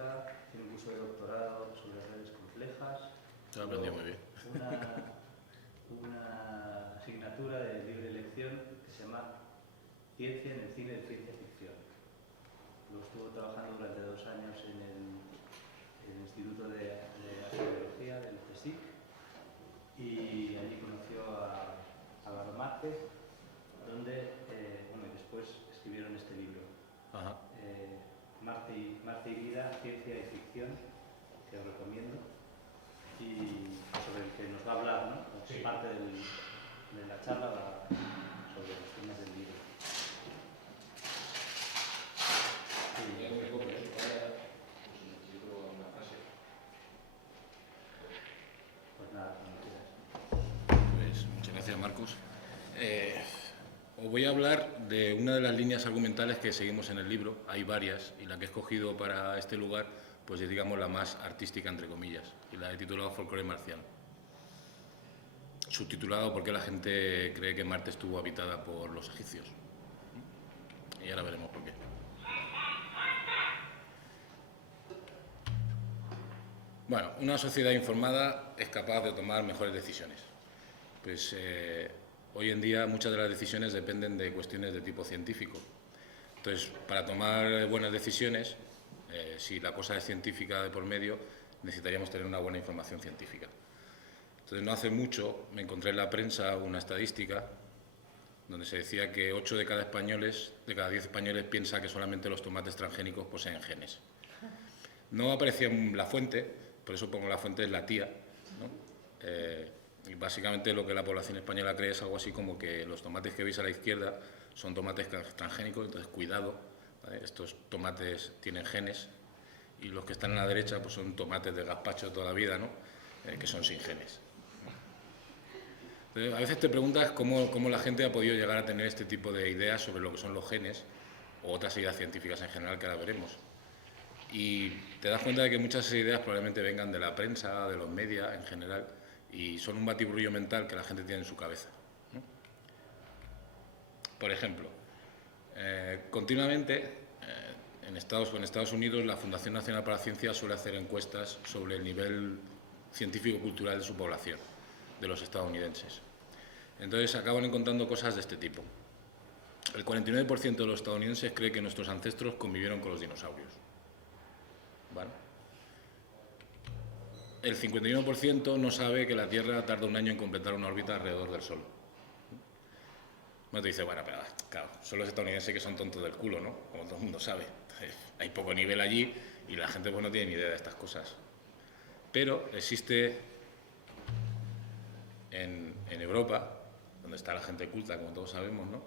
matemática, tiene un curso de doctorado sobre redes complejas. Lo he aprendido muy bien. Una asignatura de libre elección que se llama Ciencia en el cine de ciencia ficción. Luego estuvo trabajando durante 2 años en el Instituto de Astrobiología del CSIC y allí conoció a Álvaro Márquez, donde después escribieron este libro. Marte y vida, ciencia y ficción, que os recomiendo, y sobre el que nos va a hablar, ¿no? Sí. Parte de la charla va sobre los temas del libro. Pues nada, cuando quieras. Pues muchas gracias, Marcos. Os voy a hablar de una de las líneas argumentales que seguimos en el libro. Hay varias, y la que he escogido para este lugar, pues es, digamos, la más artística, entre comillas, y la he titulado Folclore marciano. Subtitulado porque la gente cree que Marte estuvo habitada por los egipcios. Y ahora veremos por qué. Bueno, una sociedad informada es capaz de tomar mejores decisiones. Pues hoy en día muchas de las decisiones dependen de cuestiones de tipo científico. Entonces, para tomar buenas decisiones, si la cosa es científica de por medio, necesitaríamos tener una buena información científica. Entonces, no hace mucho me encontré en la prensa una estadística donde se decía que 8 de cada 10 españoles piensa que solamente los tomates transgénicos poseen genes. No aparecía en la fuente, por eso pongo la fuente, es la tía, ¿no? Y básicamente lo que la población española cree es algo así como que los tomates que veis a la izquierda son tomates transgénicos, entonces cuidado, ¿vale? Estos tomates tienen genes, y los que están a la derecha pues son tomates de gazpacho de toda la vida, ¿no? Que son sin genes. Entonces, a veces te preguntas cómo la gente ha podido llegar a tener este tipo de ideas sobre lo que son los genes o otras ideas científicas en general que ahora veremos. Y te das cuenta de que muchas de esas ideas probablemente vengan de la prensa, de los medios en general, y son un batiburrillo mental que la gente tiene en su cabeza, ¿no? Por ejemplo, continuamente en Estados Unidos la Fundación Nacional para la Ciencia suele hacer encuestas sobre el nivel científico-cultural de su población, de los estadounidenses. Entonces acaban encontrando cosas de este tipo. El 49% de los estadounidenses cree que nuestros ancestros convivieron con los dinosaurios. ¿Vale? El 51% no sabe que la Tierra tarda 1 año en completar una órbita alrededor del Sol. Bueno, te dice, bueno, pero claro, son los estadounidenses que son tontos del culo, ¿no? Como todo el mundo sabe. Entonces, hay poco nivel allí y la gente pues no tiene ni idea de estas cosas. Pero existe en Europa, donde está la gente culta, como todos sabemos, ¿no?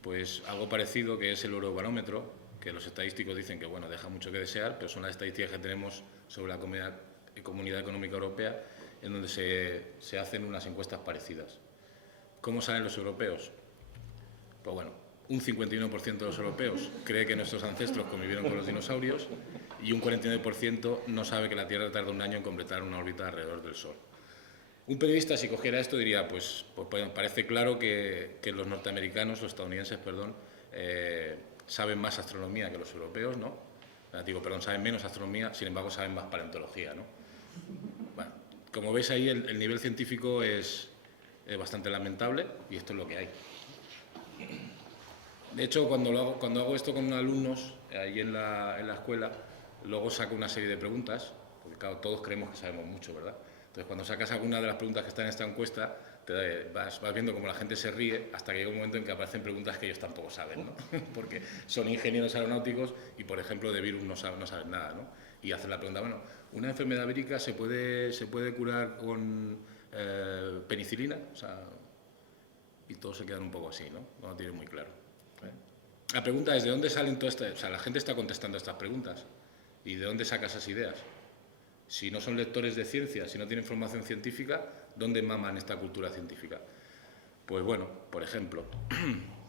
Pues algo parecido, que es el Eurobarómetro, que los estadísticos dicen que, bueno, deja mucho que desear, pero son las estadísticas que tenemos sobre la Comunidad Económica Europea, en donde se hacen unas encuestas parecidas. ¿Cómo salen los europeos? Pues bueno, un 51% de los europeos cree que nuestros ancestros convivieron con los dinosaurios y un 49% no sabe que la Tierra tarda 1 año en completar una órbita alrededor del Sol. Un periodista, si cogiera esto, diría, pues parece claro que los norteamericanos, los estadounidenses, perdón, saben más astronomía que los europeos, ¿no? Saben menos astronomía, sin embargo saben más paleontología, ¿no? Bueno, como veis ahí, el nivel científico es bastante lamentable y esto es lo que hay. De hecho, cuando hago esto con alumnos, ahí en la escuela, luego saco una serie de preguntas, porque claro, todos creemos que sabemos mucho, ¿verdad? Entonces, cuando sacas alguna de las preguntas que están en esta encuesta, vas viendo cómo la gente se ríe hasta que llega un momento en que aparecen preguntas que ellos tampoco saben, ¿no? Porque son ingenieros aeronáuticos y, por ejemplo, de virus no saben nada, ¿no? Y hacen la pregunta, bueno, ¿una enfermedad vírica se puede curar con penicilina? O sea, y todos se quedan un poco así, ¿no? No lo tienen muy claro. La pregunta es, ¿de dónde salen todas estas? O sea, la gente está contestando estas preguntas. ¿Y de dónde saca esas ideas? Si no son lectores de ciencia, si no tienen formación científica, ¿dónde maman esta cultura científica? Pues bueno, por ejemplo,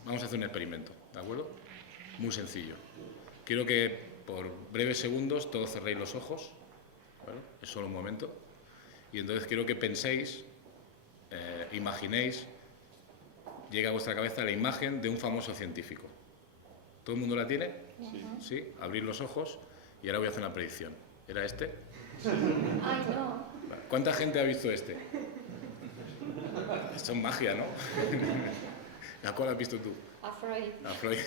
vamos a hacer un experimento, ¿de acuerdo? Muy sencillo. Quiero que por breves segundos todos cerréis los ojos, ¿vale? Es solo un momento. Y entonces quiero que penséis, imaginéis, llegue a vuestra cabeza la imagen de un famoso científico. ¿Todo el mundo la tiene? Sí. ¿Sí? Abrir los ojos y ahora voy a hacer una predicción. ¿Era este? Ay, no. ¿Cuánta gente ha visto este? Esto es magia, ¿no? ¿A cuál has visto tú? A Freud. A Freud.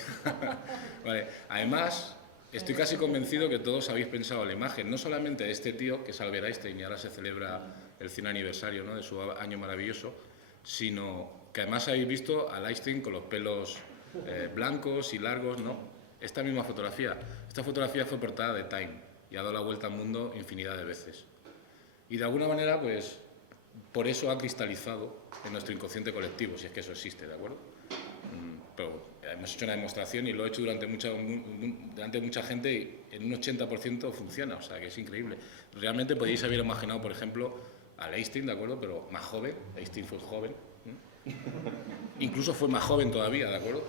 Vale. Además, estoy casi convencido que todos habéis pensado la imagen, no solamente de este tío, que es Albert Einstein, y ahora se celebra el 100 aniversario, ¿no?, de su año maravilloso, sino que además habéis visto a Einstein con los pelos blancos y largos, ¿no? Esta misma fotografía. Esta fotografía fue portada de Time y ha dado la vuelta al mundo infinidad de veces. Y de alguna manera, pues, por eso ha cristalizado en nuestro inconsciente colectivo, si es que eso existe, ¿de acuerdo? Pero hemos hecho una demostración y lo he hecho delante de mucha gente y en un 80% funciona, o sea que es increíble. Realmente podéis haber imaginado, por ejemplo, a Einstein, ¿de acuerdo? Pero más joven, Einstein fue joven, incluso fue más joven todavía, ¿de acuerdo?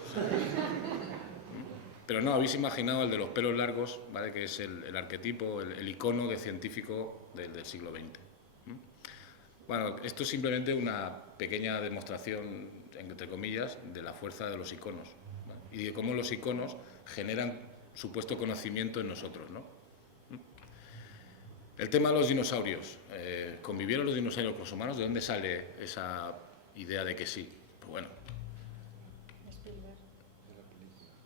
Pero no, habéis imaginado el de los pelos largos, ¿vale?, que es el arquetipo, el icono de científico del siglo XX. Bueno, esto es simplemente una pequeña demostración, entre comillas, de la fuerza de los iconos, ¿vale?, y de cómo los iconos generan supuesto conocimiento en nosotros, ¿no? El tema de los dinosaurios. ¿Convivieron los dinosaurios con los humanos? ¿De dónde sale esa idea de que sí? Pues bueno,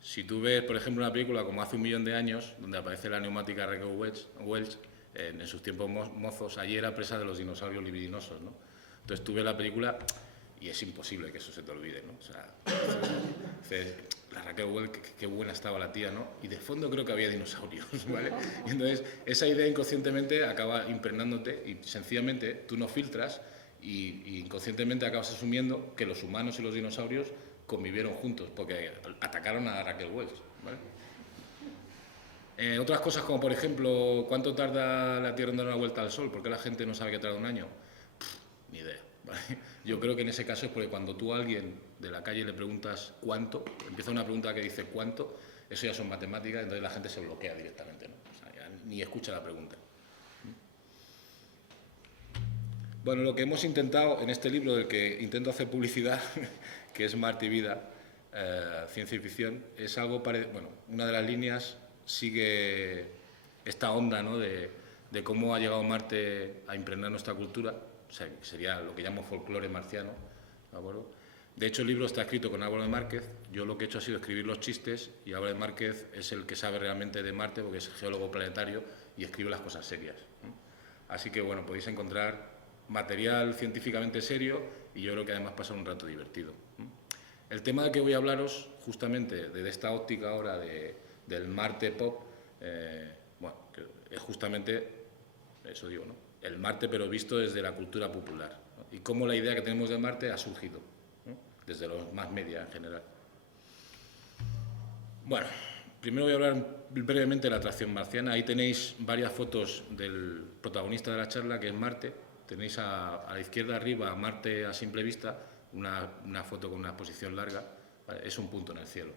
si tú ves, por ejemplo, una película como Hace 1.000.000 de años, donde aparece la neumática Raquel Welch, en sus tiempos mozos, allí era presa de los dinosaurios libidinosos, ¿no? Entonces tú ves la película y es imposible que eso se te olvide, ¿no? O sea, la Raquel Welch, qué buena estaba la tía, ¿no? Y de fondo creo que había dinosaurios, ¿vale? Y entonces esa idea inconscientemente acaba impregnándote y sencillamente tú no filtras y inconscientemente acabas asumiendo que los humanos y los dinosaurios convivieron juntos, porque atacaron a Raquel Welch, ¿vale? Otras cosas como, por ejemplo, ¿cuánto tarda la Tierra en dar una vuelta al Sol? ¿Por qué la gente no sabe que tarda un año? Ni idea, ¿vale? Yo creo que en ese caso es porque cuando tú a alguien de la calle le preguntas cuánto, empieza una pregunta que dice cuánto, eso ya son matemáticas, entonces la gente se bloquea directamente, ¿no? O sea, ya ni escucha la pregunta. Bueno, lo que hemos intentado en este libro del que intento hacer publicidad, que es Marte y Vida, ciencia y ficción, es algo bueno, una de las líneas sigue esta onda, ¿no?, de cómo ha llegado Marte a impregnar nuestra cultura, o sea, que sería lo que llamo folclore marciano, ¿de acuerdo? De hecho, el libro está escrito con Álvaro de Márquez. Yo lo que he hecho ha sido escribir los chistes y Álvaro de Márquez es el que sabe realmente de Marte porque es geólogo planetario y escribe las cosas serias, ¿no? Así que, bueno, podéis encontrar material científicamente serio y yo creo que además pasar un rato divertido. El tema del que voy a hablaros, justamente desde esta óptica ahora del Marte pop, bueno, es justamente, eso digo, ¿no?, el Marte pero visto desde la cultura popular, ¿no?, y cómo la idea que tenemos de Marte ha surgido, ¿no?, desde los más media en general. Bueno, primero voy a hablar brevemente de la atracción marciana. Ahí tenéis varias fotos del protagonista de la charla, que es Marte. Tenéis a la izquierda arriba a Marte a simple vista, una foto con una exposición larga, ¿vale? Es un punto en el cielo,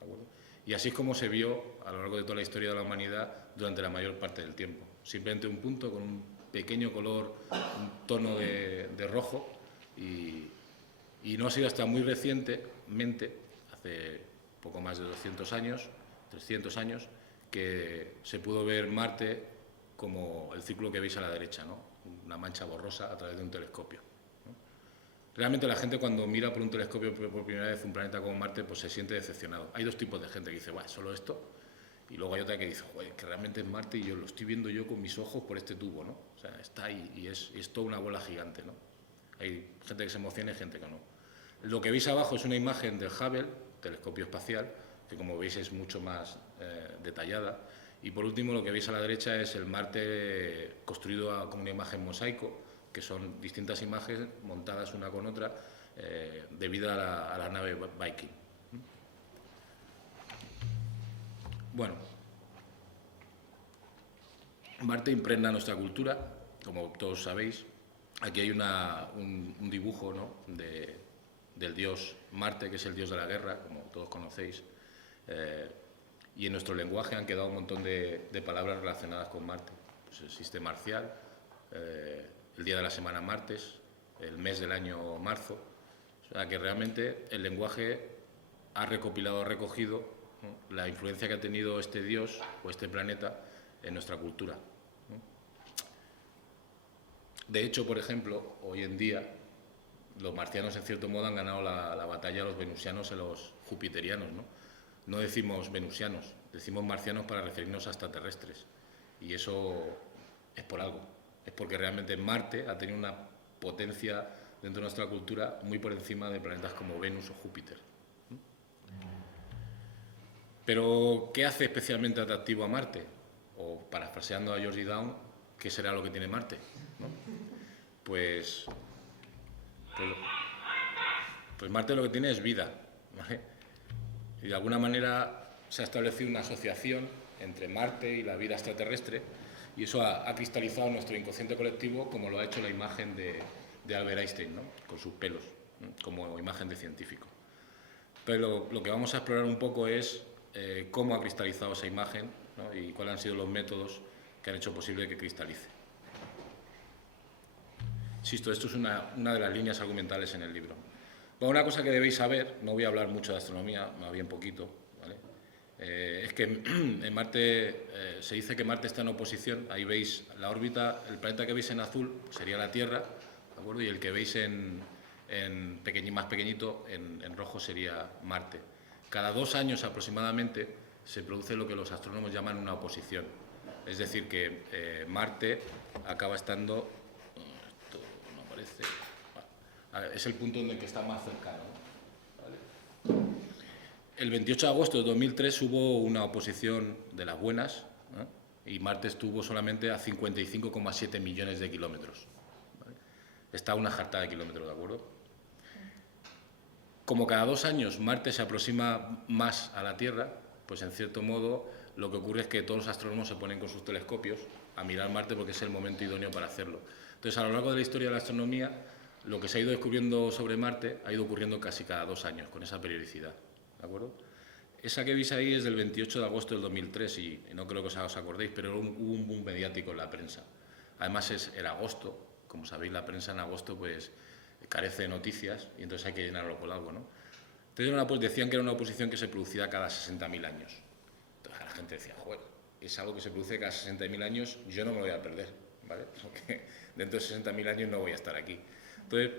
¿de acuerdo? Y así es como se vio a lo largo de toda la historia de la humanidad durante la mayor parte del tiempo. Simplemente un punto con un pequeño color, un tono de rojo, y no ha sido hasta muy recientemente, hace poco más de 200 años, 300 años, que se pudo ver Marte como el círculo que veis a la derecha, ¿no?, una mancha borrosa a través de un telescopio, ¿no? Realmente la gente cuando mira por un telescopio por primera vez un planeta como Marte, pues se siente decepcionado. Hay dos tipos de gente que dice, bueno, ¿solo esto? Y luego hay otra que dice, joder, que realmente es Marte y yo lo estoy viendo yo con mis ojos por este tubo, ¿no? O sea, está ahí y es toda una bola gigante, ¿no? Hay gente que se emociona y gente que no. Lo que veis abajo es una imagen del Hubble, telescopio espacial, que como veis es mucho más detallada. Y por último, lo que veis a la derecha es el Marte construido como una imagen mosaico, que son distintas imágenes montadas una con otra debido a la nave Viking. Bueno, Marte impregna nuestra cultura, como todos sabéis. Aquí hay un dibujo, ¿no?, del dios Marte, que es el dios de la guerra, como todos conocéis. Y en nuestro lenguaje han quedado un montón de palabras relacionadas con Marte. Pues existe marcial, el día de la semana martes, el mes del año marzo. O sea que realmente el lenguaje ha recopilado, ha recogido, ¿no?, la influencia que ha tenido este dios o este planeta en nuestra cultura, ¿no? De hecho, por ejemplo, hoy en día los marcianos en cierto modo han ganado la batalla a los venusianos y a los jupiterianos, ¿no? No decimos venusianos, decimos marcianos para referirnos a extraterrestres. Y eso es por algo. Es porque realmente Marte ha tenido una potencia dentro de nuestra cultura muy por encima de planetas como Venus o Júpiter. Pero, ¿qué hace especialmente atractivo a Marte? O, parafraseando a Georgie Down, ¿qué será lo que tiene Marte? ¿No? Pues Marte lo que tiene es vida, ¿vale? Y de alguna manera se ha establecido una asociación entre Marte y la vida extraterrestre, y eso ha cristalizado en nuestro inconsciente colectivo, como lo ha hecho la imagen de Albert Einstein, ¿no? Con sus pelos, ¿no? Como imagen de científico. Pero lo que vamos a explorar un poco es cómo ha cristalizado esa imagen, ¿no? Y cuáles han sido los métodos que han hecho posible que cristalice. Insisto, esto es una de las líneas argumentales en el libro. Bueno, una cosa que debéis saber, no voy a hablar mucho de astronomía, más bien poquito, ¿vale? Es que en Marte se dice que Marte está en oposición. Ahí veis la órbita, el planeta que veis en azul sería la Tierra, ¿de acuerdo? Y el que veis más pequeñito, en rojo, sería Marte. Cada 2 años aproximadamente se produce lo que los astrónomos llaman una oposición. Es decir, que Marte acaba estando... Esto no parece... Es el punto en el que está más cercano, ¿vale? El 28 de agosto de 2003 hubo una oposición de las buenas, ¿no? Y Marte estuvo solamente a 55,7 millones de kilómetros, ¿vale? Está a una jartada de kilómetros, ¿de acuerdo? Como cada 2 años Marte se aproxima más a la Tierra, pues en cierto modo lo que ocurre es que todos los astrónomos se ponen con sus telescopios a mirar Marte porque es el momento idóneo para hacerlo. Entonces, a lo largo de la historia de la astronomía, lo que se ha ido descubriendo sobre Marte ha ido ocurriendo casi cada 2 años, con esa periodicidad, ¿de acuerdo? Esa que veis ahí es del 28 de agosto del 2003 y no creo que os acordéis, pero hubo un boom mediático en la prensa. Además es el agosto, como sabéis, la prensa en agosto pues carece de noticias y entonces hay que llenarlo con algo, ¿no? Entonces decían que era una oposición que se producía cada 60.000 años. Entonces la gente decía, joder, es algo que se produce cada 60.000 años, yo no me lo voy a perder, ¿vale? Porque dentro de 60.000 años no voy a estar aquí. Entonces,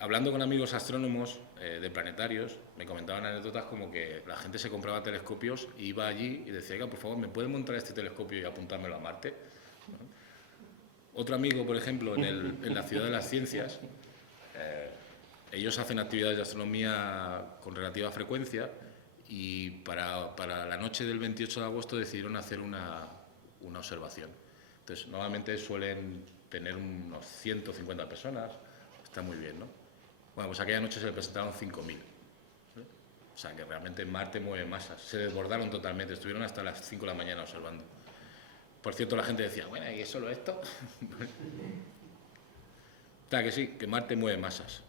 hablando con amigos astrónomos de planetarios, me comentaban anécdotas como que la gente se compraba telescopios y iba allí y decía, oiga, por favor, ¿me puede montar este telescopio y apuntármelo a Marte? ¿No? Otro amigo, por ejemplo, en la Ciudad de las Ciencias, ellos hacen actividades de astronomía con relativa frecuencia y para la noche del 28 de agosto decidieron hacer una observación. Entonces, normalmente suelen tener unos 150 personas. Está muy bien, ¿no? Bueno, pues aquella noche se le presentaron 5.000. ¿Eh? O sea, que realmente Marte mueve masas. Se desbordaron totalmente, estuvieron hasta las 5 de la mañana observando. Por cierto, la gente decía, bueno, ¿y es solo esto? O sea, que sí, que Marte mueve masas.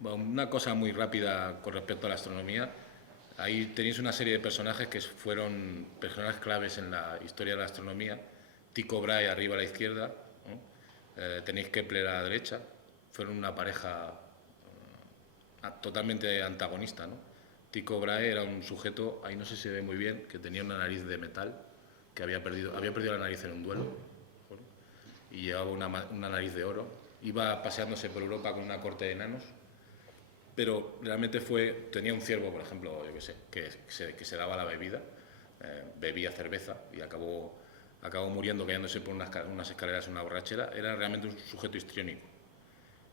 Bueno, una cosa muy rápida con respecto a la astronomía. Ahí tenéis una serie de personajes que fueron personajes claves en la historia de la astronomía. Tycho Brahe arriba a la izquierda, ¿no? Tenéis Kepler a la derecha. Fueron una pareja totalmente antagonista, ¿no? Tycho Brahe era un sujeto, ahí no sé si se ve muy bien, que tenía una nariz de metal, que había perdido la nariz en un duelo, ¿no? Y llevaba una nariz de oro. Iba paseándose por Europa con una corte de enanos, pero realmente tenía un ciervo, por ejemplo, yo qué sé, que se daba la bebida, bebía cerveza y acabó muriendo cayéndose por unas escaleras en una borrachera. Era realmente un sujeto histriónico.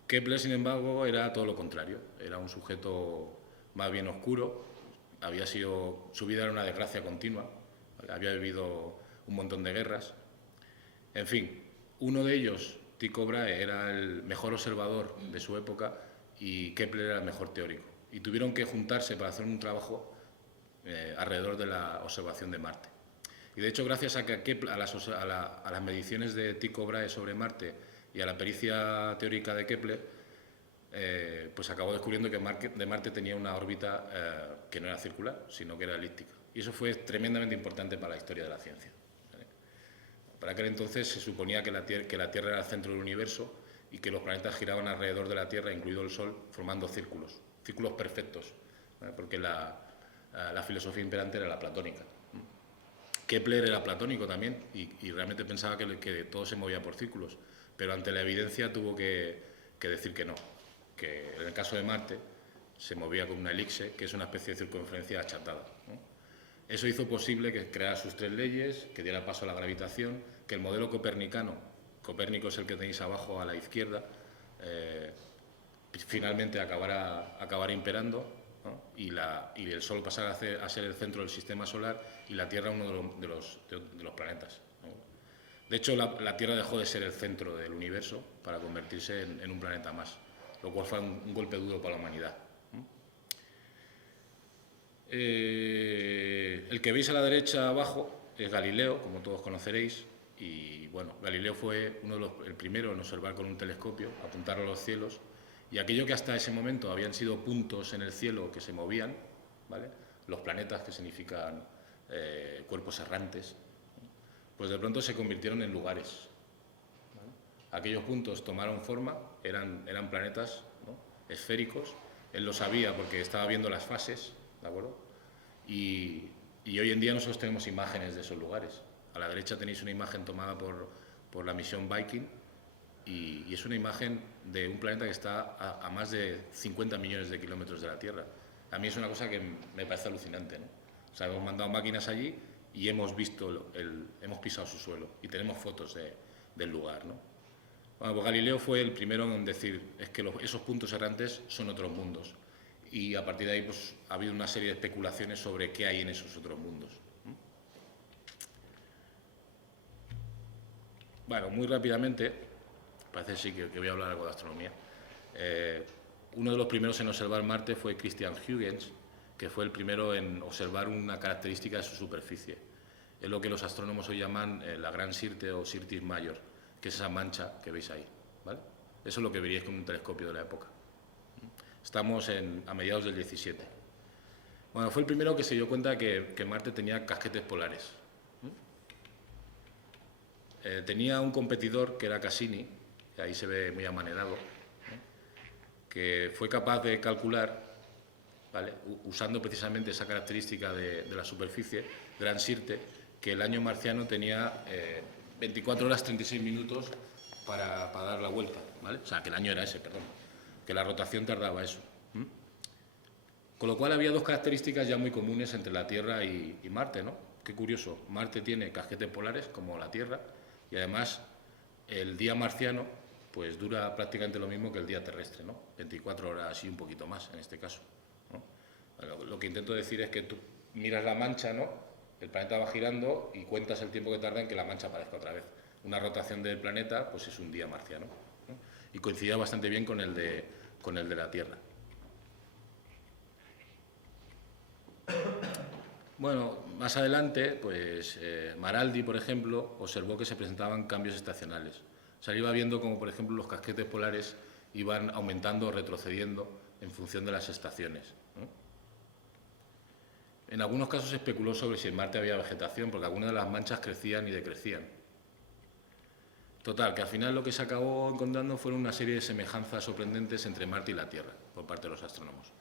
Kepler, sin embargo, era todo lo contrario. Era un sujeto más bien oscuro. Su vida era una desgracia continua. Había vivido un montón de guerras. En fin, uno de ellos, Tycho Brahe, era el mejor observador de su época y Kepler era el mejor teórico. Y tuvieron que juntarse para hacer un trabajo alrededor de la observación de Marte. Y de hecho, gracias a las mediciones de Tycho Brahe sobre Marte y a la pericia teórica de Kepler, pues acabó descubriendo que Marte tenía una órbita que no era circular, sino que era elíptica. Y eso fue tremendamente importante para la historia de la ciencia, ¿vale? Para aquel entonces se suponía que la Tierra era el centro del universo y que los planetas giraban alrededor de la Tierra, incluido el Sol, formando círculos perfectos, ¿vale? Porque la filosofía imperante era la platónica. Kepler era platónico también y realmente pensaba que todo se movía por círculos. pero ante la evidencia tuvo que decir que no, que en el caso de Marte se movía con una elipse, que es una especie de circunferencia achatada, ¿no? Eso hizo posible que creara sus 3 leyes, que diera paso a la gravitación, que el modelo copernicano, Copérnico es el que tenéis abajo a la izquierda, finalmente acabara imperando, ¿no? y el Sol pasara a ser el centro del sistema solar y la Tierra uno de los planetas, ¿no? De hecho, la Tierra dejó de ser el centro del universo para convertirse en un planeta más, lo cual fue un golpe duro para la humanidad. El que veis a la derecha abajo es Galileo, como todos conoceréis, y bueno, Galileo fue el primero en observar con un telescopio, apuntar a los cielos, y aquello que hasta ese momento habían sido puntos en el cielo que se movían, ¿vale? Los planetas, que significan cuerpos errantes, pues de pronto se convirtieron en lugares, ¿vale? Aquellos puntos tomaron forma, eran planetas, ¿no? Esféricos. Él lo sabía porque estaba viendo las fases, ¿de acuerdo? Y hoy en día nosotros tenemos imágenes de esos lugares. A la derecha tenéis una imagen tomada por la misión Viking y es una imagen de un planeta que está a más de 50 millones de kilómetros de la Tierra. A mí es una cosa que me parece alucinante, ¿no? O sea, hemos mandado máquinas allí y hemos pisado su suelo y tenemos fotos del lugar, ¿no? Bueno, pues Galileo fue el primero en decir es que esos puntos errantes son otros mundos. Y a partir de ahí pues, ha habido una serie de especulaciones sobre qué hay en esos otros mundos. Bueno, muy rápidamente, parece sí que voy a hablar algo de astronomía. Uno de los primeros en observar Marte fue Christian Huygens, que fue el primero en observar una característica de su superficie. Es lo que los astrónomos hoy llaman la Gran Sirte o Sirtis Major, que es esa mancha que veis ahí, ¿vale? Eso es lo que veríais con un telescopio de la época. Estamos a mediados del 17. Bueno, fue el primero que se dio cuenta que Marte tenía casquetes polares. Tenía un competidor que era Cassini, que ahí se ve muy amanerado, que fue capaz de calcular, ¿vale? Usando precisamente esa característica de la superficie, Gran Sirte, que el año marciano tenía 24 horas 36 minutos para dar la vuelta, ¿vale? O sea, que el año era ese, perdón, que la rotación tardaba eso. Con lo cual había 2 características ya muy comunes entre la Tierra y Marte, ¿no? Qué curioso, Marte tiene casquetes polares como la Tierra y además el día marciano pues dura prácticamente lo mismo que el día terrestre, ¿no? 24 horas y un poquito más en este caso, ¿no? Bueno, lo que intento decir es que tú miras la mancha, ¿no? El planeta va girando y cuentas el tiempo que tarda en que la mancha aparezca otra vez. Una rotación del planeta pues es un día marciano, ¿no? Y coincidía bastante bien con el de la Tierra. Bueno, más adelante, pues Maraldi, por ejemplo, observó que se presentaban cambios estacionales. O sea, iba viendo como, por ejemplo, los casquetes polares iban aumentando o retrocediendo en función de las estaciones, ¿no? En algunos casos se especuló sobre si en Marte había vegetación, porque algunas de las manchas crecían y decrecían. Total, que al final lo que se acabó encontrando fueron una serie de semejanzas sorprendentes entre Marte y la Tierra, por parte de los astrónomos.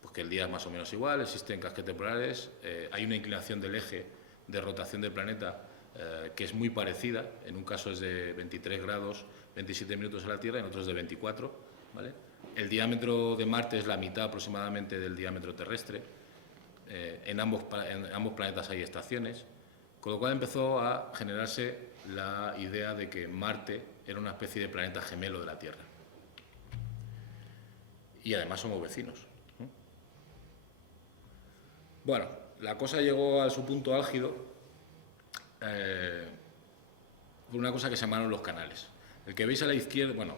Pues que el día es más o menos igual, existen casquetes polares, hay una inclinación del eje de rotación del planeta que es muy parecida, en un caso es de 23 grados 27 minutos a la Tierra, en otro es de 24, ¿vale? El diámetro de Marte es la mitad aproximadamente del diámetro terrestre, en ambos planetas hay estaciones, con lo cual empezó a generarse la idea de que Marte era una especie de planeta gemelo de la Tierra. Y además somos vecinos. Bueno, la cosa llegó a su punto álgido por una cosa que se llamaron los canales. El que veis a la izquierda, bueno,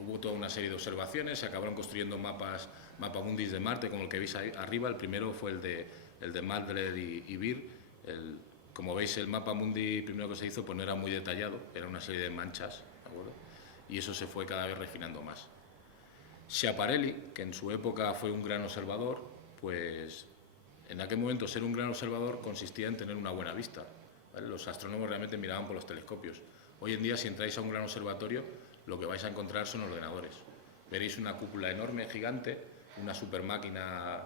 hubo toda una serie de observaciones, se acabaron construyendo mapamundis de Marte, como el que veis ahí arriba. El primero fue el de Madred y Beer. Como veis, el mapamundi primero que se hizo pues no era muy detallado, era una serie de manchas, ¿de acuerdo? Y eso se fue cada vez refinando más. Schiaparelli, que en su época fue un gran observador, pues en aquel momento ser un gran observador consistía en tener una buena vista, ¿vale? Los astrónomos realmente miraban por los telescopios. Hoy en día, si entráis a un gran observatorio, lo que vais a encontrar son ordenadores. Veréis una cúpula enorme, gigante, una super máquina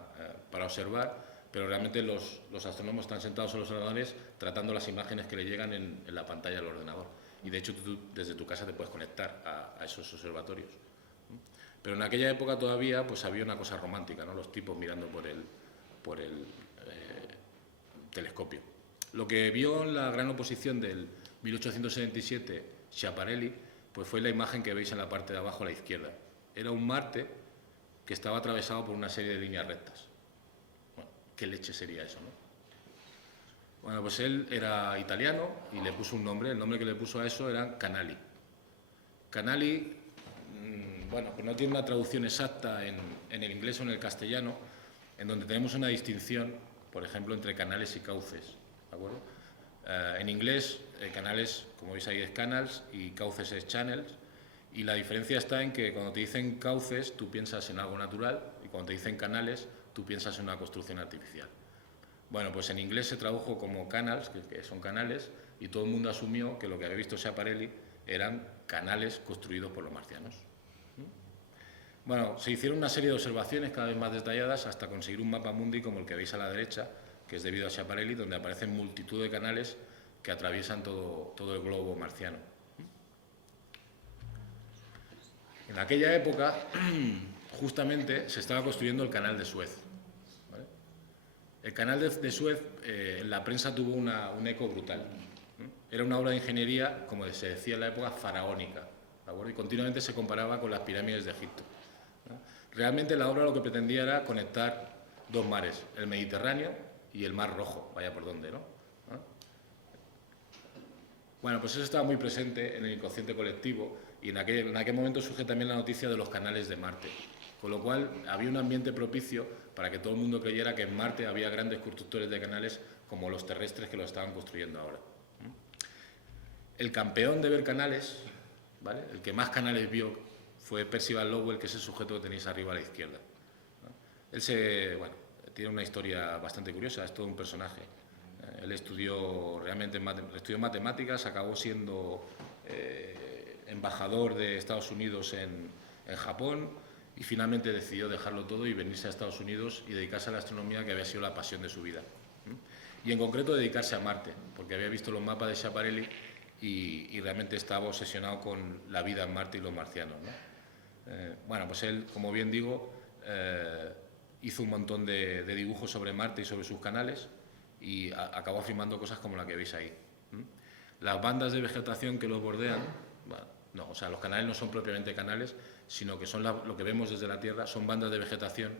para observar, pero realmente los astrónomos están sentados en los ordenadores tratando las imágenes que le llegan en la pantalla del ordenador. y de hecho tú desde tu casa te puedes conectar a esos observatorios. Pero en aquella época todavía pues había una cosa romántica, ¿no? Los tipos mirando por el telescopio. Lo que vio en la gran oposición del 1877 Schiaparelli pues fue la imagen que veis en la parte de abajo a la izquierda. Era un Marte que estaba atravesado por una serie de líneas rectas. Bueno, ¿qué leche sería eso, no? Bueno, pues él era italiano y le puso un nombre. El nombre que le puso a eso era Canali. Canali, bueno, pues no tiene una traducción exacta en el inglés o en el castellano, en donde tenemos una distinción, por ejemplo, entre canales y cauces, ¿de acuerdo? En inglés, canales, como veis ahí, es canals y cauces es channels, y la diferencia está en que cuando te dicen cauces, tú piensas en algo natural, y cuando te dicen canales, tú piensas en una construcción artificial. Bueno, pues en inglés se tradujo como canals, que son canales, y todo el mundo asumió que lo que había visto Schiaparelli eran canales construidos por los marcianos. Bueno, se hicieron una serie de observaciones cada vez más detalladas hasta conseguir un mapa mundi como el que veis a la derecha, que es debido a Schiaparelli, donde aparecen multitud de canales que atraviesan todo el globo marciano. En aquella época, justamente, se estaba construyendo el canal de Suez. ¿Vale? El canal de Suez, en la prensa tuvo un eco brutal. Era una obra de ingeniería, como se decía en la época, faraónica, ¿de acuerdo? Y continuamente se comparaba con las pirámides de Egipto. Realmente la obra lo que pretendía era conectar dos mares, el Mediterráneo y el Mar Rojo, vaya por dónde, ¿no? Bueno, pues eso estaba muy presente en el inconsciente colectivo y en aquel momento surge también la noticia de los canales de Marte, con lo cual había un ambiente propicio para que todo el mundo creyera que en Marte había grandes constructores de canales como los terrestres que lo estaban construyendo ahora. El campeón de ver canales, ¿vale? El que más canales vio fue Percival Lowell, que es el sujeto que tenéis arriba a la izquierda. Él tiene una historia bastante curiosa, es todo un personaje. Él estudió matemáticas, acabó siendo embajador de Estados Unidos en Japón y finalmente decidió dejarlo todo y venirse a Estados Unidos y dedicarse a la astronomía, que había sido la pasión de su vida. Y en concreto dedicarse a Marte, porque había visto los mapas de Schiaparelli y realmente estaba obsesionado con la vida en Marte y los marcianos, ¿no? Bueno, pues él, como bien digo, hizo un montón de dibujos sobre Marte y sobre sus canales y acabó afirmando cosas como la que veis ahí. Las bandas de vegetación que los bordean, bueno, no, o sea, los canales no son propiamente canales, sino que son lo que vemos desde la Tierra, son bandas de vegetación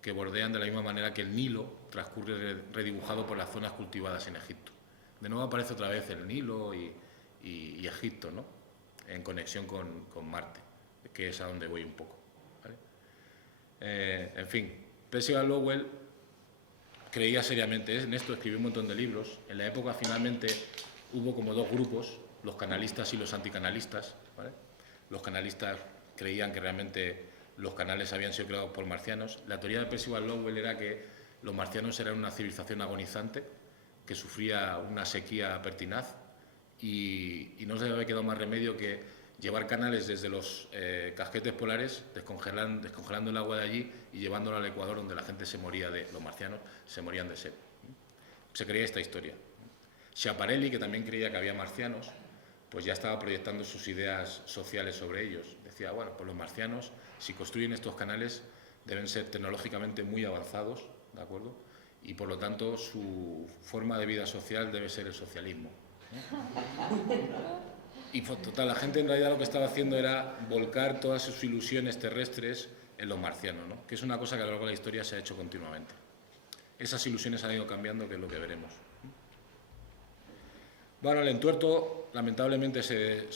que bordean de la misma manera que el Nilo transcurre redibujado por las zonas cultivadas en Egipto. De nuevo aparece otra vez el Nilo y Egipto, ¿no? En conexión con Marte, que es a donde voy un poco, ¿vale? En fin, Percival Lowell creía seriamente en esto, escribió un montón de libros. En la época finalmente hubo como dos grupos, los canalistas y los anticanalistas, ¿vale? Los canalistas creían que realmente los canales habían sido creados por marcianos. La teoría de Percival Lowell era que los marcianos eran una civilización agonizante que sufría una sequía pertinaz y no se le había quedado más remedio que llevar canales desde los casquetes polares, descongelando el agua de allí y llevándolo al Ecuador, donde la gente se moría los marcianos se morían de sed. Se creía esta historia. Schiaparelli, que también creía que había marcianos, pues ya estaba proyectando sus ideas sociales sobre ellos. Decía, bueno, pues los marcianos, si construyen estos canales, deben ser tecnológicamente muy avanzados, ¿de acuerdo? Y por lo tanto su forma de vida social debe ser el socialismo. Y total, la gente en realidad lo que estaba haciendo era volcar todas sus ilusiones terrestres en los marcianos, ¿no? Que es una cosa que a lo largo de la historia se ha hecho continuamente. Esas ilusiones han ido cambiando, que es lo que veremos. Bueno, el entuerto lamentablemente se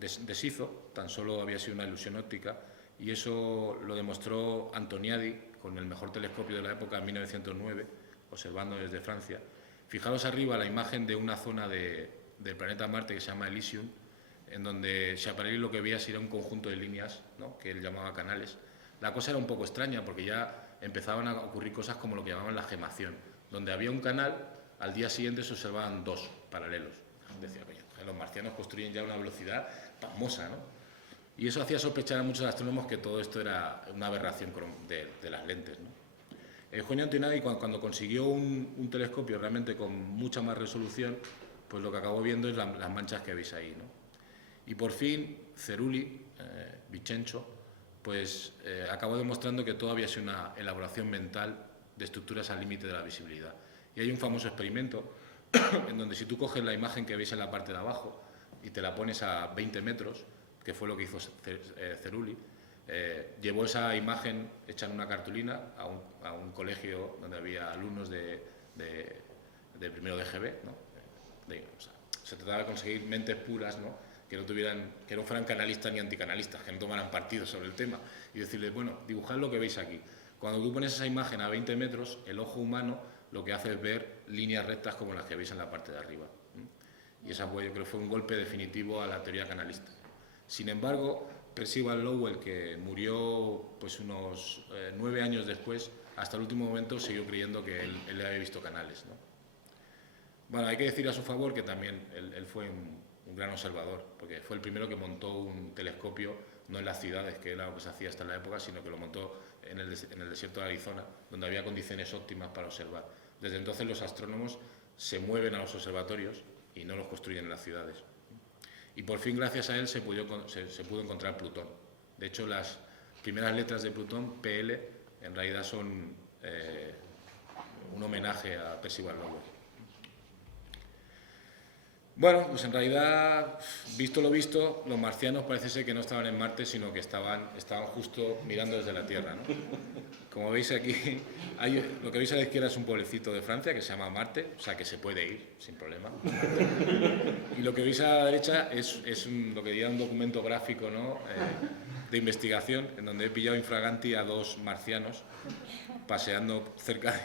deshizo, tan solo había sido una ilusión óptica, y eso lo demostró Antoniadi con el mejor telescopio de la época en 1909, observando desde Francia. Fijaros arriba la imagen de una zona del planeta Marte que se llama Elysium, en donde Schiaparelli lo que veía era un conjunto de líneas, ¿no?, que él llamaba canales. La cosa era un poco extraña porque ya empezaban a ocurrir cosas como lo que llamaban la gemación, donde había un canal, al día siguiente se observaban dos paralelos. Decía, oye, los marcianos construyen ya a una velocidad pasmosa, ¿no? Y eso hacía sospechar a muchos astrónomos que todo esto era una aberración de las lentes, ¿no? Eugenio Antoniadi, cuando consiguió un telescopio realmente con mucha más resolución, pues lo que acabó viendo es las manchas que veis ahí, ¿no? Y por fin, Cerulli, Vincenzo, pues acabó demostrando que todo había sido una elaboración mental de estructuras al límite de la visibilidad. Y hay un famoso experimento en donde si tú coges la imagen que veis en la parte de abajo y te la pones a 20 metros, que fue lo que hizo Cerulli, llevó esa imagen hecha en una cartulina a un colegio donde había alumnos de primero de GB, ¿no? O sea, se trataba de conseguir mentes puras, ¿no? Que no fueran canalistas ni anticanalistas, que no tomaran partido sobre el tema, y decirles, bueno, dibujad lo que veis aquí. Cuando tú pones esa imagen a 20 metros, el ojo humano lo que hace es ver líneas rectas como las que veis en la parte de arriba. Y esa yo creo fue un golpe definitivo a la teoría canalista. Sin embargo, Percival Lowell, que murió pues unos 9 años después, hasta el último momento siguió creyendo que él había visto canales, ¿no? Bueno, hay que decir a su favor que también él fue un gran observador, porque fue el primero que montó un telescopio, no en las ciudades, que era lo que se hacía hasta la época, sino que lo montó en el desierto de Arizona, donde había condiciones óptimas para observar. Desde entonces los astrónomos se mueven a los observatorios y no los construyen en las ciudades. Y por fin, gracias a él, se pudo encontrar Plutón. De hecho, las primeras letras de Plutón, PL, en realidad son un homenaje a Percival Lowell. Bueno, pues en realidad, visto lo visto, los marcianos parece ser que no estaban en Marte, sino que estaban justo mirando desde la Tierra, ¿no? Como veis aquí, lo que veis a la izquierda es un pueblecito de Francia que se llama Marte, o sea que se puede ir sin problema. Y lo que veis a la derecha es lo que diría un documento gráfico, ¿no? De investigación, en donde he pillado infraganti a 2 marcianos paseando cerca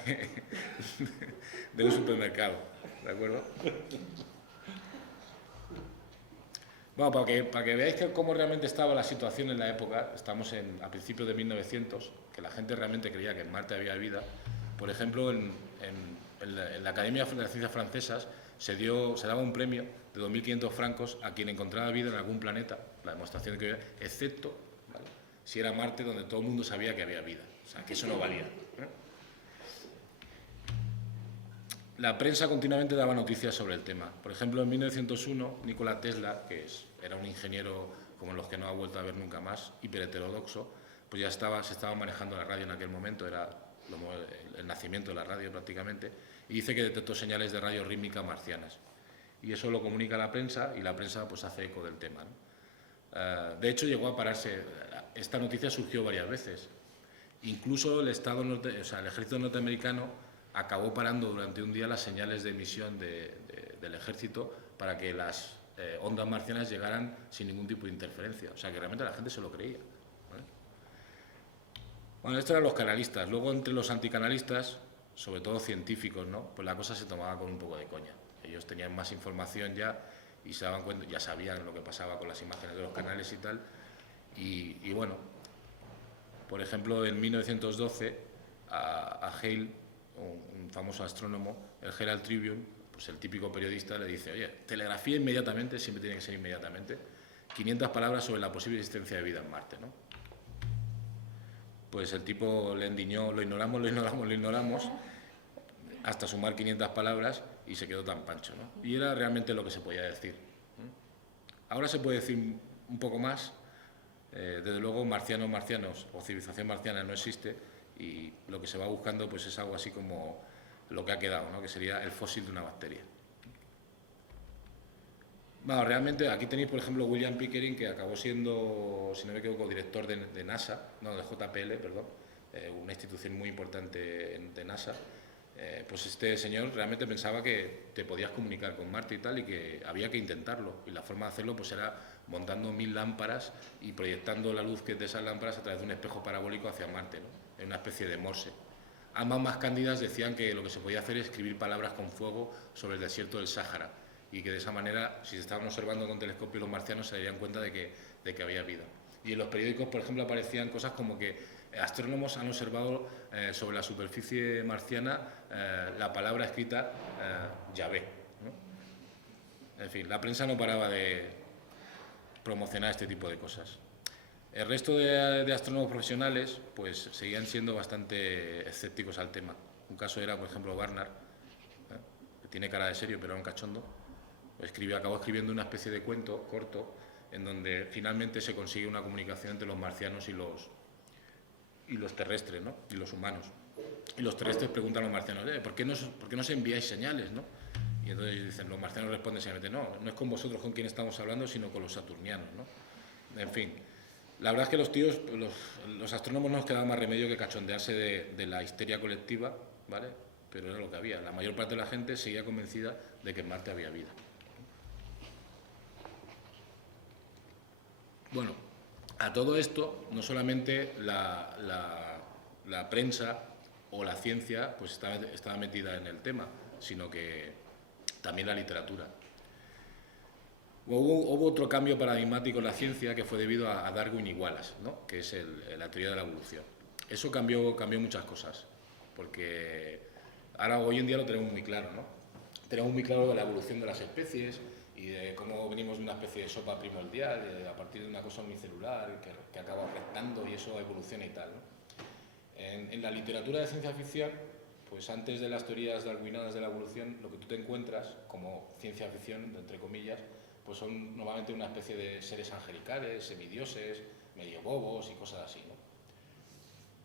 de un supermercado, ¿de acuerdo? Bueno, para que veáis cómo realmente estaba la situación en la época, estamos a principios de 1900, que la gente realmente creía que en Marte había vida. Por ejemplo, en la Academia de las Ciencias Francesas se daba un premio de 2.500 francos a quien encontraba vida en algún planeta, la demostración de que había, excepto, ¿vale?, si era Marte, donde todo el mundo sabía que había vida. O sea, que eso no valía, ¿eh? La prensa continuamente daba noticias sobre el tema. Por ejemplo, en 1901, Nikola Tesla, que era un ingeniero como los que no ha vuelto a ver nunca más, hiperheterodoxo, pues ya se estaba manejando la radio en aquel momento, era el nacimiento de la radio prácticamente, y dice que detectó señales de radio rítmica marcianas. Y eso lo comunica a la prensa, y la prensa pues hace eco del tema, ¿no? De hecho, llegó a pararse. Esta noticia surgió varias veces. Incluso el ejército norteamericano acabó parando durante un día las señales de emisión del ejército para que las ondas marcianas llegaran sin ningún tipo de interferencia. O sea, que realmente la gente se lo creía, ¿vale? Bueno, estos eran los canalistas. Luego, entre los anticanalistas, sobre todo científicos, ¿no?, pues la cosa se tomaba con un poco de coña. Ellos tenían más información ya y se daban cuenta, ya sabían lo que pasaba con las imágenes de los canales y tal. Y bueno, por ejemplo, en 1912, a Hale, un famoso astrónomo, el Herald Tribune, pues el típico periodista, le dice: oye, telegrafía inmediatamente, siempre tiene que ser inmediatamente, 500 palabras sobre la posible existencia de vida en Marte, ¿no? Pues el tipo le endiñó, lo ignoramos, hasta sumar 500 palabras y se quedó tan pancho, ¿no? Y era realmente lo que se podía decir. Ahora se puede decir un poco más. Desde luego, marcianos o civilización marciana no existe, y lo que se va buscando pues es algo así como lo que ha quedado, ¿no?, que sería el fósil de una bacteria. Bueno, realmente aquí tenéis, por ejemplo, William Pickering, que acabó siendo, si no me equivoco, director de NASA, no, de JPL, perdón, una institución muy importante de NASA. Pues este señor realmente pensaba que te podías comunicar con Marte y tal, y que había que intentarlo, y la forma de hacerlo pues era montando 1000 lámparas y proyectando la luz de esas lámparas a través de un espejo parabólico hacia Marte, ¿no?, en una especie de Morse. Ambas más cándidas decían que lo que se podía hacer es escribir palabras con fuego sobre el desierto del Sáhara, y que de esa manera, si se estaban observando con telescopios los marcianos, se darían cuenta de que había vida. Y en los periódicos, por ejemplo, aparecían cosas como que astrónomos han observado sobre la superficie marciana la palabra escrita Yahvé, ¿no? En fin, la prensa no paraba de promocionar este tipo de cosas. El resto de astrónomos profesionales pues seguían siendo bastante escépticos al tema. Un caso era, por ejemplo, Barnard, que tiene cara de serio pero era un cachondo. Acabó escribiendo una especie de cuento corto en donde finalmente se consigue una comunicación entre los marcianos y los terrestres, ¿no? Y los humanos. Y los terrestres preguntan a los marcianos, ¿por qué nos enviáis señales, ¿no? Y entonces dicen, los marcianos responden simplemente, no es con vosotros con quien estamos hablando, sino con los saturnianos, ¿no? En fin, la verdad es que los tíos, los astrónomos no nos quedaba más remedio que cachondearse de la histeria colectiva, ¿vale? Pero era lo que había. La mayor parte de la gente seguía convencida de que en Marte había vida. Bueno, a todo esto, no solamente la prensa o la ciencia pues estaba metida en el tema, sino que también la literatura. Hubo otro cambio paradigmático en la ciencia que fue debido a Darwin y Wallace, ¿no? Que es la teoría de la evolución. Eso cambió muchas cosas, porque ahora hoy en día lo tenemos muy claro, ¿no? Tenemos muy claro la evolución de las especies y de cómo venimos de una especie de sopa primordial, a partir de una cosa unicelular que acaba restando y eso evoluciona y tal, ¿no? En la literatura de ciencia ficción, pues antes de las teorías darwinianas de la evolución, lo que tú te encuentras como ciencia ficción, entre comillas, pues son normalmente una especie de seres angelicales, semidioses, medio bobos y cosas así, ¿no?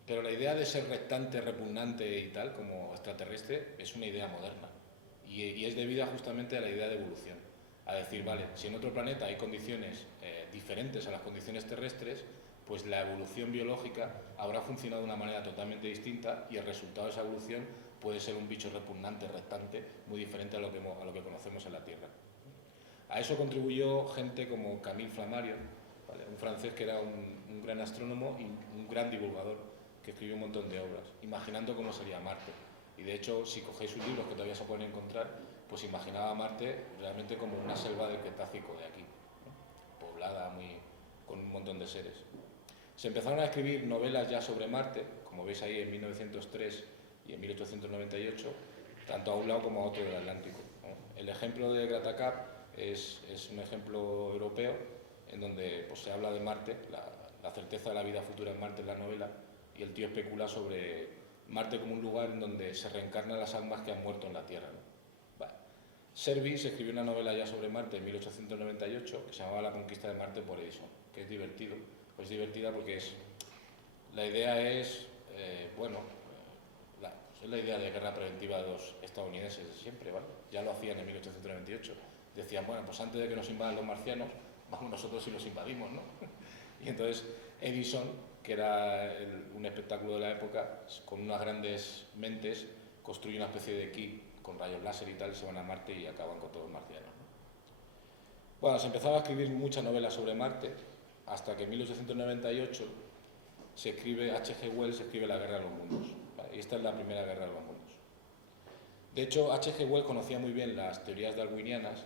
Pero la idea de ser rectante, repugnante y tal, como extraterrestre, es una idea moderna. Y es debida justamente a la idea de evolución. A decir, vale, si en otro planeta hay condiciones diferentes a las condiciones terrestres, pues la evolución biológica habrá funcionado de una manera totalmente distinta y el resultado de esa evolución puede ser un bicho repugnante, rectante, muy diferente a lo que conocemos en la Tierra. A eso contribuyó gente como Camille Flammarion, ¿vale? Un francés que era un gran astrónomo y un gran divulgador, que escribió un montón de obras, imaginando cómo sería Marte. Y de hecho, si cogéis sus libros que todavía se pueden encontrar, pues imaginaba a Marte realmente como una selva del Cretácico de aquí, ¿no? Poblada, con un montón de seres. Se empezaron a escribir novelas ya sobre Marte, como veis ahí en 1903 y en 1898, tanto a un lado como a otro del Atlántico, ¿no? El ejemplo de Gratacar es un ejemplo europeo en donde pues, se habla de Marte, la certeza de la vida futura en Marte en la novela, y el tío especula sobre Marte como un lugar en donde se reencarnan las almas que han muerto en la Tierra, ¿no? Vale. Service escribió una novela ya sobre Marte en 1898 que se llamaba La conquista de Marte por Edison, que es divertido. Pues divertida porque la idea es, es la idea de guerra preventiva de los estadounidenses de siempre, ¿vale? Ya lo hacían en 1898. Decían, bueno, pues antes de que nos invadan los marcianos, vamos nosotros y los invadimos, ¿no? Y entonces Edison, que era un espectáculo de la época, con unas grandes mentes, construye una especie de ki con rayos láser y tal, se van a Marte y acaban con todos los marcianos, ¿no? Bueno, se empezaba a escribir muchas novelas sobre Marte, hasta que en 1898 H.G. Wells escribe La guerra de los mundos, ¿vale? Y esta es la primera guerra de los mundos. De hecho, H.G. Wells conocía muy bien las teorías darwinianas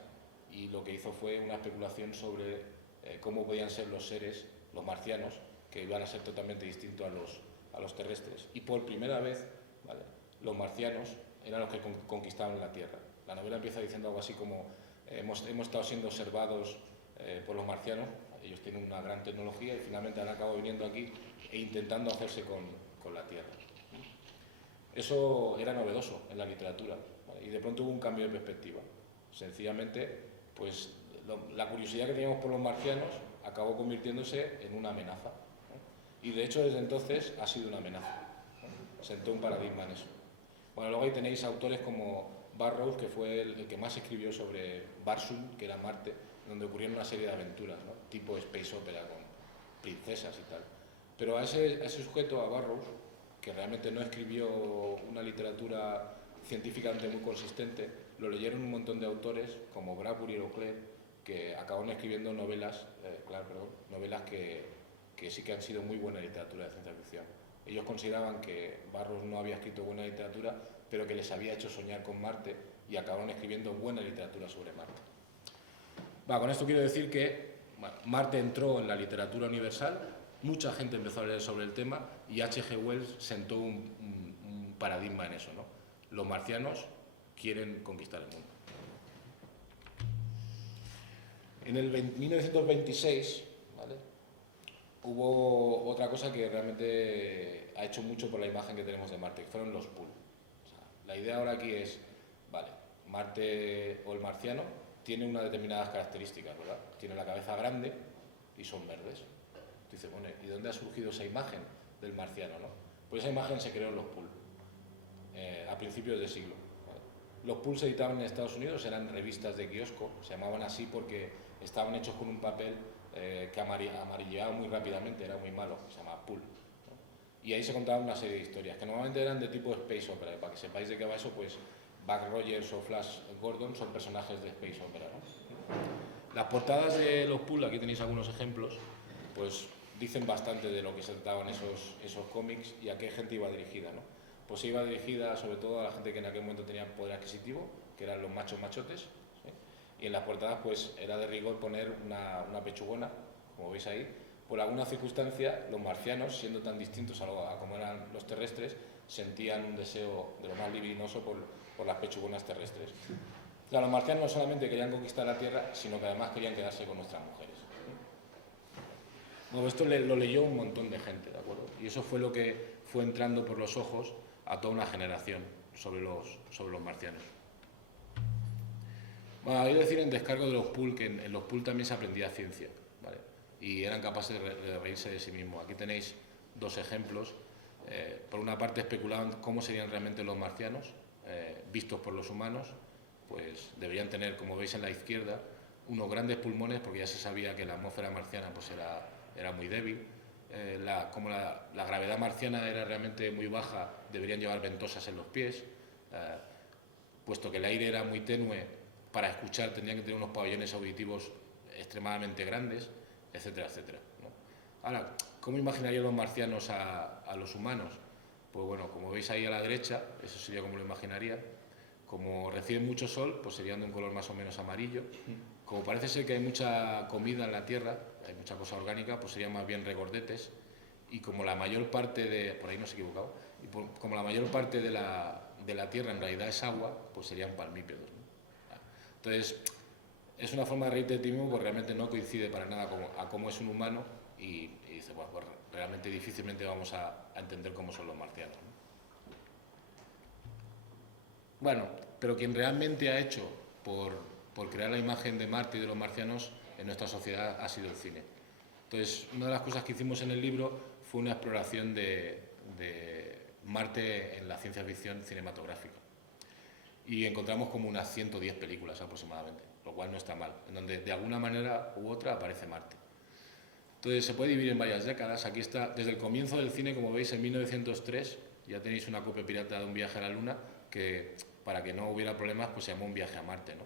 y lo que hizo fue una especulación sobre cómo podían ser los seres, los marcianos, que iban a ser totalmente distintos a los terrestres. Y por primera vez, ¿vale?, los marcianos eran los que conquistaban la Tierra. La novela empieza diciendo algo así como hemos estado siendo observados por los marcianos, ellos tienen una gran tecnología y finalmente han acabado viniendo aquí e intentando hacerse con la Tierra. Eso era novedoso en la literatura, ¿vale? Y de pronto hubo un cambio de perspectiva. Sencillamente, pues la curiosidad que teníamos por los marcianos acabó convirtiéndose en una amenaza, ¿no? Y de hecho desde entonces ha sido una amenaza, ¿no? Sentó un paradigma en eso. Bueno, luego ahí tenéis autores como Burroughs, que fue el que más escribió sobre Barsoom, que era Marte, donde ocurrieron una serie de aventuras, ¿no?, tipo space opera con princesas y tal. Pero a ese sujeto, a Burroughs, que realmente no escribió una literatura científicamente muy consistente, lo leyeron un montón de autores como Bradbury y Leclerc, que acabaron escribiendo novelas, novelas que sí que han sido muy buena literatura de ciencia ficción. Ellos consideraban que Burroughs no había escrito buena literatura, pero que les había hecho soñar con Marte y acabaron escribiendo buena literatura sobre Marte. Con esto quiero decir que Marte entró en la literatura universal, mucha gente empezó a leer sobre el tema y H.G. Wells sentó un paradigma en eso, ¿no? Los marcianos quieren conquistar el mundo. En el 1926, ¿vale?, hubo otra cosa que realmente ha hecho mucho por la imagen que tenemos de Marte, que fueron los pool. O sea, la idea ahora aquí es, vale, Marte o el marciano tiene unas determinadas características, ¿verdad? Tiene la cabeza grande, y son verdes. Dice, bueno, ¿y dónde ha surgido esa imagen del marciano, no? Pues esa imagen se creó en los pulp, a principios de siglo. ¿Vale? Los pulp se editaban en Estados Unidos, eran revistas de kiosco, se llamaban así porque estaban hechos con un papel que amarilleaba muy rápidamente, era muy malo, se llamaba pulp. ¿No? Y ahí se contaban una serie de historias, que normalmente eran de tipo space opera, y para que sepáis de qué va eso, pues Buck Rogers o Flash Gordon son personajes de space opera, ¿no? Las portadas de los pulp, aquí tenéis algunos ejemplos, pues dicen bastante de lo que se trataban esos cómics y a qué gente iba dirigida, ¿no? Pues iba dirigida sobre todo a la gente que en aquel momento tenía poder adquisitivo, que eran los machos machotes, ¿sí? Y en las portadas pues era de rigor poner una pechugona, como veis ahí. Por alguna circunstancia, los marcianos, siendo tan distintos a como eran los terrestres, sentían un deseo de lo más libidinoso por las pechugonas terrestres. O sea, los marcianos no solamente querían conquistar la Tierra, sino que además querían quedarse con nuestras mujeres. Bueno, esto lo leyó un montón de gente, ¿de acuerdo? Y eso fue lo que fue entrando por los ojos a toda una generación sobre los marcianos. Bueno, hay que decir en descargo de los pulp que en los pulp también se aprendía ciencia, ¿vale? Y eran capaces de reírse de sí mismos. Aquí tenéis dos ejemplos. Por una parte especulaban cómo serían realmente los marcianos, vistos por los humanos. Pues deberían tener, como veis en la izquierda, unos grandes pulmones, porque ya se sabía que la atmósfera marciana pues era muy débil. Como la gravedad marciana era realmente muy baja, deberían llevar ventosas en los pies. Puesto que el aire era muy tenue, para escuchar tendrían que tener unos pabellones auditivos extremadamente grandes, etcétera, etcétera, ¿no? Ahora, ¿cómo imaginarían los marcianos a los humanos? Pues bueno, como veis ahí a la derecha, eso sería como lo imaginaría. Como reciben mucho sol, pues serían de un color más o menos amarillo. Como parece ser que hay mucha comida en la Tierra, hay mucha cosa orgánica, pues serían más bien regordetes. Y como la mayor parte de... por ahí no se he equivocado. Como la mayor parte de la Tierra en realidad es agua, pues serían palmípedos, ¿no? Entonces, es una forma de reírte de ti mismo, porque realmente no coincide para nada a cómo es un humano y dices, bueno, pues realmente difícilmente vamos a entender cómo son los marcianos, ¿no? Bueno, pero quien realmente ha hecho por crear la imagen de Marte y de los marcianos en nuestra sociedad ha sido el cine. Entonces, una de las cosas que hicimos en el libro fue una exploración de Marte en la ciencia ficción cinematográfica. Y encontramos como unas 110 películas aproximadamente, lo cual no está mal, en donde de alguna manera u otra aparece Marte. Entonces se puede dividir en varias décadas. Aquí está, desde el comienzo del cine, como veis, en 1903, ya tenéis una copia pirata de Un viaje a la Luna, que para que no hubiera problemas, pues se llamó Un viaje a Marte, ¿no?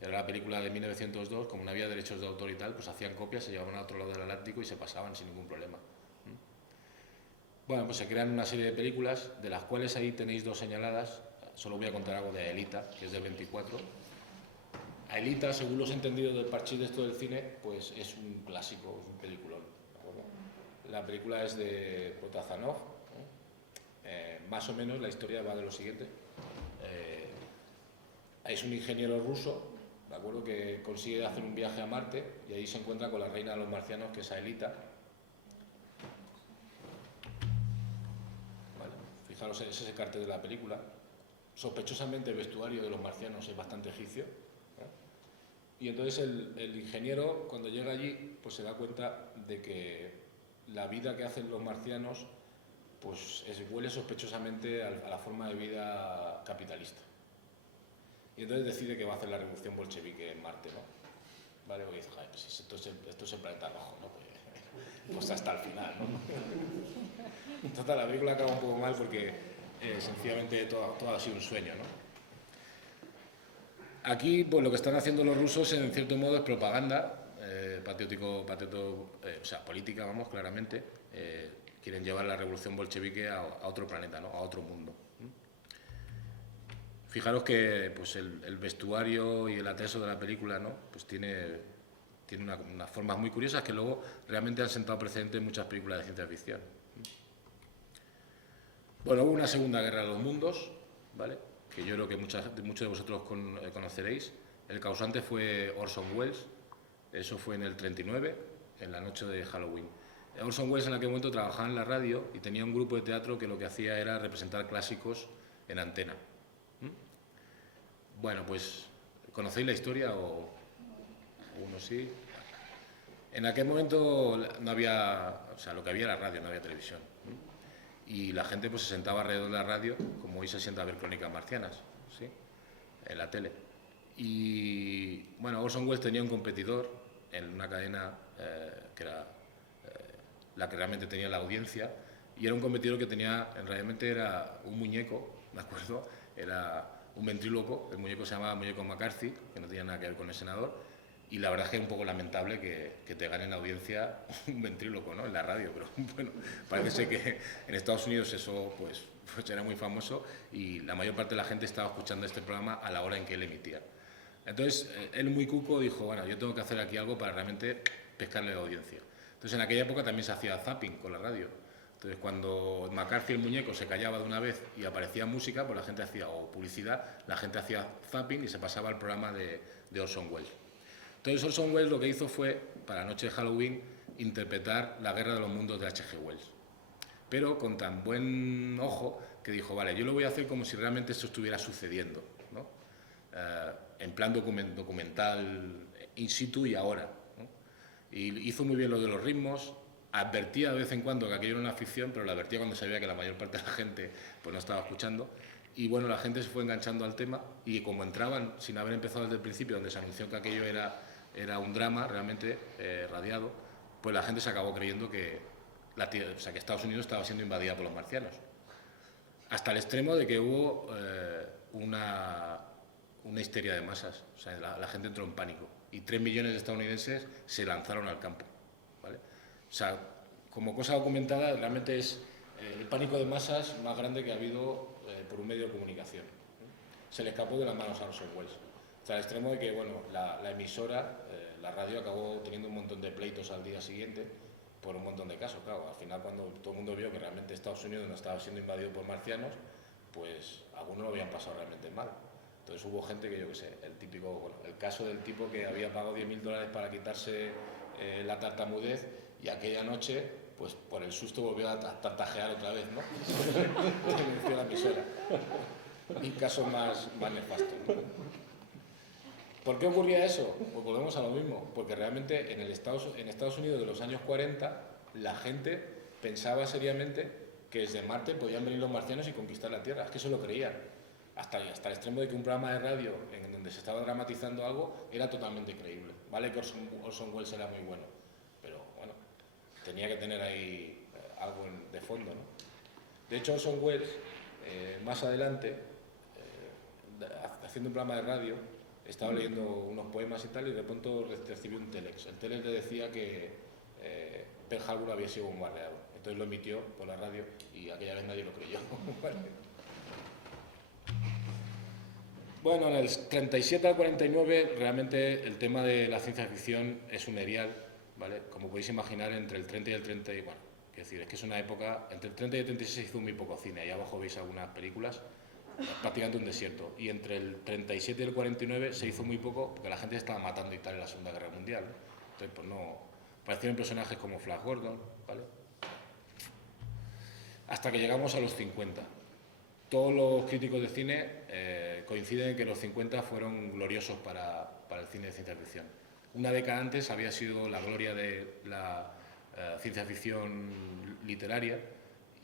Era la película de 1902, como no había derechos de autor y tal, pues hacían copias, se llevaban a otro lado del Atlántico y se pasaban sin ningún problema. Bueno, pues se crean una serie de películas, de las cuales ahí tenéis dos señaladas. Solo voy a contar algo de Aelita, que es del 24. Aelita, según los entendidos del parchís de esto del cine, pues es un clásico, es un peliculón, ¿de acuerdo? La película es de Protazanov, ¿no? Más o menos la historia va de lo siguiente. Es un ingeniero ruso, ¿de acuerdo?, que consigue hacer un viaje a Marte y ahí se encuentra con la reina de los marcianos, que es Aelita. Vale, fijaros, ese es el cartel de la película. Sospechosamente el vestuario de los marcianos es bastante egipcio, ¿eh? Y entonces el ingeniero, cuando llega allí, pues se da cuenta de que la vida que hacen los marcianos pues huele sospechosamente a la forma de vida capitalista. Y entonces decide que va a hacer la revolución bolchevique en Marte, ¿no? Vale, y dice, pues esto es el planeta rojo, ¿no? Pues hasta el final, ¿no? Entonces la película acaba un poco mal porque sencillamente todo ha sido un sueño, ¿no? Aquí, pues lo que están haciendo los rusos, en cierto modo, es propaganda, o sea, política, vamos, claramente. Quieren llevar la revolución bolchevique a otro planeta, ¿no? A otro mundo. Fijaros que pues el vestuario y el atrezo de la película, ¿no? Pues tiene unas formas muy curiosas que luego realmente han sentado precedente en muchas películas de ciencia ficción. Bueno, hubo una segunda guerra de los mundos, ¿vale?, que yo creo que muchos de vosotros conoceréis. El causante fue Orson Welles. Eso fue en el 39, en la noche de Halloween. Orson Welles en aquel momento trabajaba en la radio y tenía un grupo de teatro que lo que hacía era representar clásicos en antena. Bueno, pues, ¿conocéis la historia o uno sí? En aquel momento no había, o sea, lo que había era radio, no había televisión. Y la gente pues se sentaba alrededor de la radio, como hoy se sienta a ver Crónicas Marcianas, ¿sí? En la tele. Y bueno, Orson Welles tenía un competidor en una cadena que era la que realmente tenía la audiencia, y era un competidor que tenía, realmente era un muñeco, ¿de acuerdo? Era un ventríloco, el muñeco se llamaba Muñeco McCarthy, que no tenía nada que ver con el senador, y la verdad es que es un poco lamentable que te gane en audiencia un ventríloco, ¿no? En la radio, pero bueno, parece ser que en Estados Unidos eso pues era muy famoso y la mayor parte de la gente estaba escuchando este programa a la hora en que él emitía. Entonces, él muy cuco dijo, bueno, yo tengo que hacer aquí algo para realmente pescarle la audiencia. Entonces, en aquella época también se hacía zapping con la radio. Entonces, cuando McCarthy, el muñeco, se callaba de una vez y aparecía música, pues la gente hacía, o publicidad, la gente hacía zapping y se pasaba al programa de Orson Welles. Entonces, Orson Welles lo que hizo fue, para la noche de Halloween, interpretar La Guerra de los Mundos de H.G. Wells. Pero con tan buen ojo que dijo, vale, yo lo voy a hacer como si realmente esto estuviera sucediendo, ¿no? En plan documental in situ y ahora, ¿no? Y hizo muy bien lo de los ritmos, advertía de vez en cuando que aquello era una ficción, pero lo advertía cuando sabía que la mayor parte de la gente pues no estaba escuchando. Y bueno, la gente se fue enganchando al tema y como entraban sin haber empezado desde el principio, donde se anunció que aquello era un drama realmente radiado, pues la gente se acabó creyendo que que Estados Unidos estaba siendo invadida por los marcianos. Hasta el extremo de que hubo una histeria de masas. O sea, la gente entró en pánico. Y 3 millones de estadounidenses se lanzaron al campo, ¿vale? O sea, como cosa documentada, realmente es el pánico de masas más grande que ha habido por un medio de comunicación. Se le escapó de las manos a Orson Welles. Hasta el extremo de que, bueno, la emisora, la radio, acabó teniendo un montón de pleitos al día siguiente por un montón de casos. Claro, al final, cuando todo el mundo vio que realmente Estados Unidos no estaba siendo invadido por marcianos, pues algunos lo habían pasado realmente mal. Entonces hubo gente que, yo qué sé, el caso del tipo que había pagado $10.000 para quitarse la tartamudez y aquella noche, pues por el susto volvió a tartajear otra vez, ¿no? Denunció la emisora. Y casos más nefastos, ¿no? ¿Por qué ocurría eso? Pues volvemos a lo mismo, porque realmente en Estados Unidos de los años 40 la gente pensaba seriamente que desde Marte podían venir los marcianos y conquistar la Tierra, es que eso lo creían, hasta el extremo de que un programa de radio en donde se estaba dramatizando algo era totalmente creíble. Vale que Orson Welles era muy bueno, pero bueno, tenía que tener ahí algo de fondo, ¿no? De hecho, Orson Welles, más adelante, haciendo un programa de radio, estaba leyendo unos poemas y tal, y de pronto recibió un telex. El telex le decía que Pearl Harbor había sido bombardeado. Entonces lo emitió por la radio y aquella vez nadie lo creyó. Bueno, en el 37 al 49 realmente el tema de la ciencia ficción es un erial, ¿vale? Como podéis imaginar, entre el 30 y el 30, bueno, quiero decir, es que es una época, entre el 30 y el 36 se hizo muy poco cine, ahí abajo veis algunas películas, prácticamente un desierto, y entre el 37 y el 49 se hizo muy poco porque la gente estaba matando y tal en la Segunda Guerra Mundial, ¿no? Entonces pues no, aparecieron personajes como Flash Gordon, ¿vale? Hasta que llegamos a los 50. Todos los críticos de cine coinciden en que los 50 fueron gloriosos para el cine de ciencia ficción. Una década antes había sido la gloria de la ciencia ficción literaria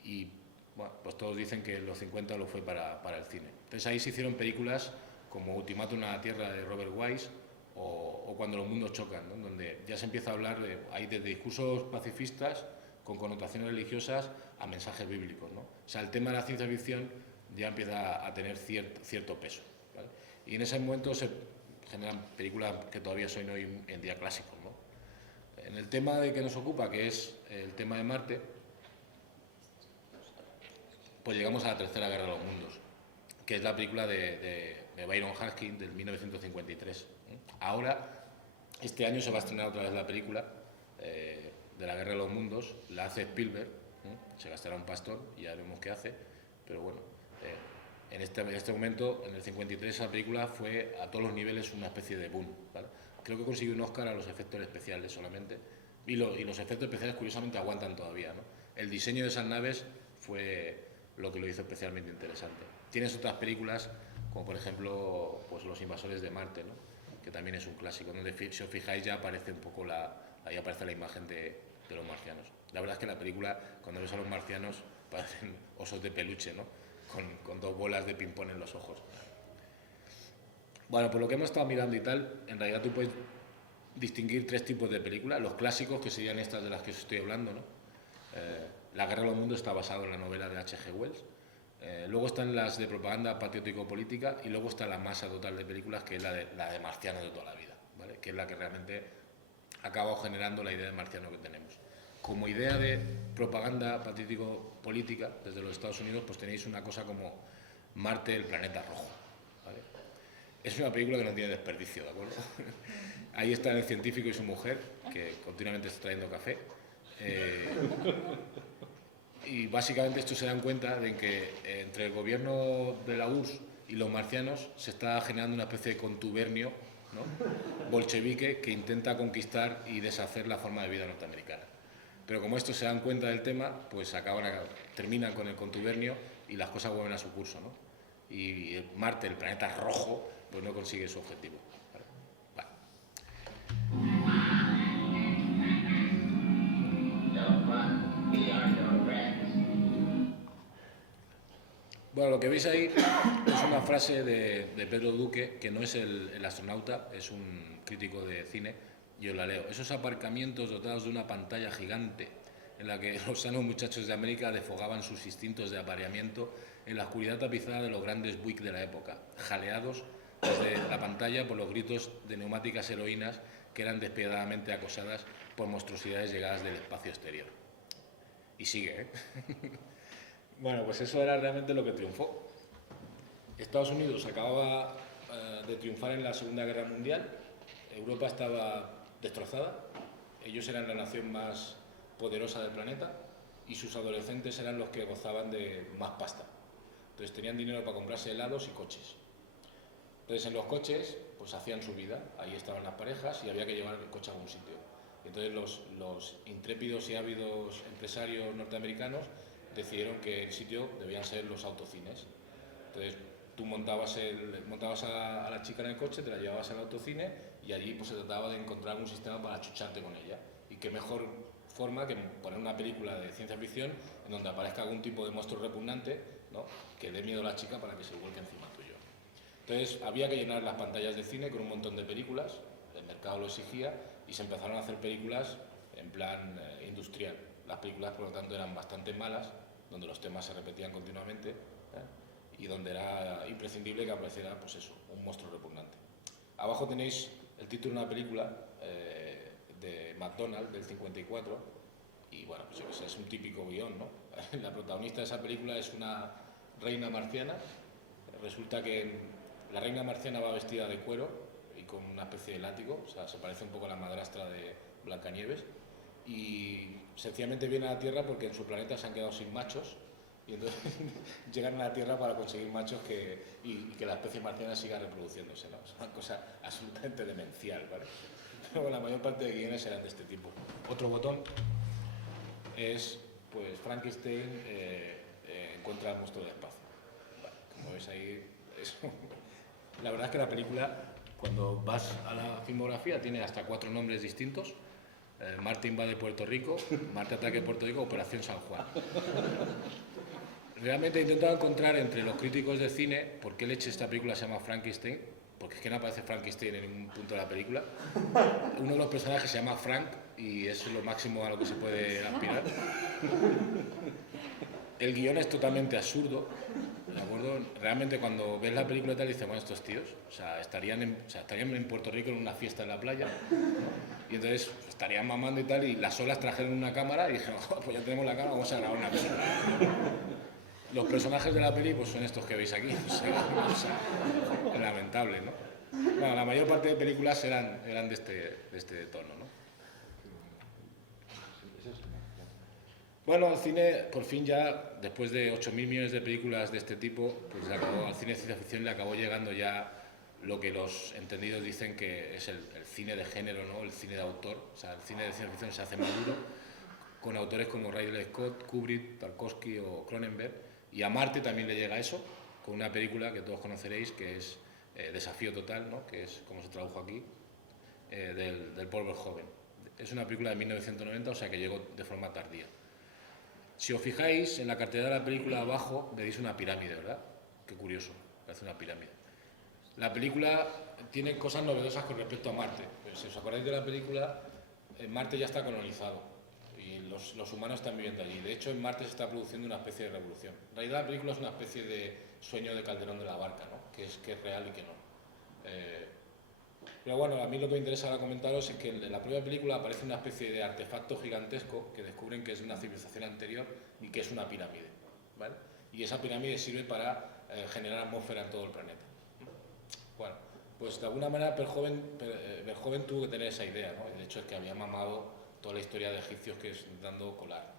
y bueno, pues todos dicen que los 50 lo fue para el cine. Entonces ahí se hicieron películas como Ultimátum a la Tierra de Robert Wise o Cuando los mundos chocan, ¿no? Donde ya se empieza a hablar hay desde discursos pacifistas con connotaciones religiosas a mensajes bíblicos, ¿no? O sea, el tema de la ciencia ficción ya empieza a tener cierto peso, ¿vale? Y en ese momento se generan películas que todavía son hoy en día clásicos, ¿no? En el tema de que nos ocupa, que es el tema de Marte, pues llegamos a la Tercera Guerra de los Mundos, que es la película de Byron Haskin del 1953. Ahora, este año se va a estrenar otra vez la película de la Guerra de los Mundos, la hace Spielberg, se gastará un pastón y ya veremos qué hace, pero bueno, en este momento, en el 53, esa película fue a todos los niveles una especie de boom, ¿vale? Creo que consiguió un Oscar a los efectos especiales solamente, y los efectos especiales curiosamente aguantan todavía, ¿no? El diseño de esas naves fue lo que lo hizo especialmente interesante. Tienes otras películas, como por ejemplo pues Los invasores de Marte, ¿no? que también es un clásico, donde si os fijáis ya aparece un poco ahí aparece la imagen de los marcianos. La verdad es que la película, cuando ves a los marcianos, parecen osos de peluche, ¿no? Con 2 bolas de ping-pong en los ojos. Bueno, por lo que hemos estado mirando y tal, en realidad tú puedes distinguir 3 tipos de películas. Los clásicos, que serían estas de las que os estoy hablando, ¿no? La Guerra de los Mundos está basado en la novela de H.G. Wells. Luego están las de propaganda patriótico-política y luego está la masa total de películas, que es la de marcianos de toda la vida, ¿vale? Que es la que realmente ha acabado generando la idea de marciano que tenemos. Como idea de propaganda patriótico-política desde los Estados Unidos, pues tenéis una cosa como Marte, el planeta rojo, ¿vale? Es una película que no tiene desperdicio, ¿de acuerdo? Ahí están el científico y su mujer, que continuamente está trayendo café. Y básicamente estos se dan cuenta de que entre el gobierno de la URSS y los marcianos se está generando una especie de contubernio, ¿no?, bolchevique, que intenta conquistar y deshacer la forma de vida norteamericana. Pero como estos se dan cuenta del tema, pues terminan con el contubernio y las cosas vuelven a su curso, ¿no? Y Marte, el planeta rojo, pues no consigue su objetivo. Vale. Bueno, lo que veis ahí es una frase de Pedro Duque, que no es el astronauta, es un crítico de cine, y os la leo. Esos aparcamientos dotados de una pantalla gigante en la que los sanos muchachos de América desfogaban sus instintos de apareamiento en la oscuridad tapizada de los grandes Buick de la época, jaleados desde la pantalla por los gritos de neumáticas heroínas que eran despiadadamente acosadas por monstruosidades llegadas del espacio exterior. Y sigue, ¿eh? Bueno, pues eso era realmente lo que triunfó. Estados Unidos acababa de triunfar en la Segunda Guerra Mundial, Europa estaba destrozada, ellos eran la nación más poderosa del planeta y sus adolescentes eran los que gozaban de más pasta. Entonces tenían dinero para comprarse helados y coches. Entonces en los coches pues hacían su vida, ahí estaban las parejas y había que llevar el coche a algún sitio. Entonces los intrépidos y ávidos empresarios norteamericanos decidieron que el sitio debían ser los autocines. Entonces tú montabas a la chica en el coche, te la llevabas al autocine y allí pues se trataba de encontrar un sistema para chucharte con ella. Y qué mejor forma que poner una película de ciencia ficción en donde aparezca algún tipo de monstruo repugnante, ¿no?, que dé miedo a la chica para que se vuelque encima tuyo. Entonces había que llenar las pantallas de cine con un montón de películas, el mercado lo exigía y se empezaron a hacer películas en plan industrial. Las películas, por lo tanto, eran bastante malas, donde los temas se repetían continuamente, y donde era imprescindible que apareciera, pues eso, un monstruo repugnante. Abajo tenéis el título de una película de McDonald's del 54 y bueno, pues yo que sé, es un típico guión, ¿no? La protagonista de esa película es una reina marciana. Resulta que la reina marciana va vestida de cuero y con una especie de látigo, o sea, se parece un poco a la madrastra de Blancanieves, y sencillamente viene a la Tierra porque en su planeta se han quedado sin machos y entonces llegan a la Tierra para conseguir machos y que la especie marciana siga reproduciéndose, ¿no? Es una cosa absolutamente demencial, ¿vale? Pero la mayor parte de guiones eran de este tipo. Otro botón es, pues, Frankenstein encuentra al monstruo del espacio. Vale, como veis ahí, eso. La verdad es que la película, cuando vas a la filmografía, tiene hasta 4 nombres distintos. Marte invade Puerto Rico, Marte ataque Puerto Rico, Operación San Juan. Realmente he intentado encontrar entre los críticos de cine por qué leche esta película se llama Frankenstein, porque es que no aparece Frankenstein en ningún punto de la película. Uno de los personajes se llama Frank y es lo máximo a lo que se puede aspirar. El guión es totalmente absurdo, ¿de acuerdo? Realmente cuando ves la película y tal dices, bueno, estos tíos, o sea, estarían en Puerto Rico en una fiesta en la playa, ¿no? Y entonces pues, estarían mamando y tal, y las olas trajeron una cámara y dijeron, oh, pues ya tenemos la cámara, vamos a grabar una película. Los personajes de la peli pues son estos que veis aquí, o sea, lamentable, ¿no? Bueno, la mayor parte de películas eran de este tono, ¿no? Bueno, el cine, por fin ya, después de 8.000 millones de películas de este tipo, pues al cine de ciencia ficción le acabó llegando ya lo que los entendidos dicen que es el cine de género, ¿no? El cine de autor. O sea, el cine de ciencia ficción se hace maduro con autores como Ridley Scott, Kubrick, Tarkovsky o Cronenberg. Y a Marte también le llega eso, con una película que todos conoceréis, que es Desafío Total, ¿no? Que es como se tradujo aquí, del Paul Verhoeven. Es una película de 1990, o sea que llegó de forma tardía. Si os fijáis, en la cartelera de la película abajo veis una pirámide, ¿verdad? Qué curioso, parece una pirámide. La película tiene cosas novedosas con respecto a Marte. Pero si os acordáis de la película, Marte ya está colonizado y los humanos están viviendo allí. De hecho, en Marte se está produciendo una especie de revolución. En realidad, la película es una especie de sueño de Calderón de la Barca, ¿no? Que es real y que no. Pero bueno, a mí lo que me interesa ahora comentaros es que en la propia película aparece una especie de artefacto gigantesco que descubren que es de una civilización anterior y que es una pirámide, ¿vale? Y esa pirámide sirve para generar atmósfera en todo el planeta. Bueno, pues de alguna manera Verhoeven tuvo que tener esa idea, ¿no? El hecho es que había mamado toda la historia de egipcios que es intentando colar.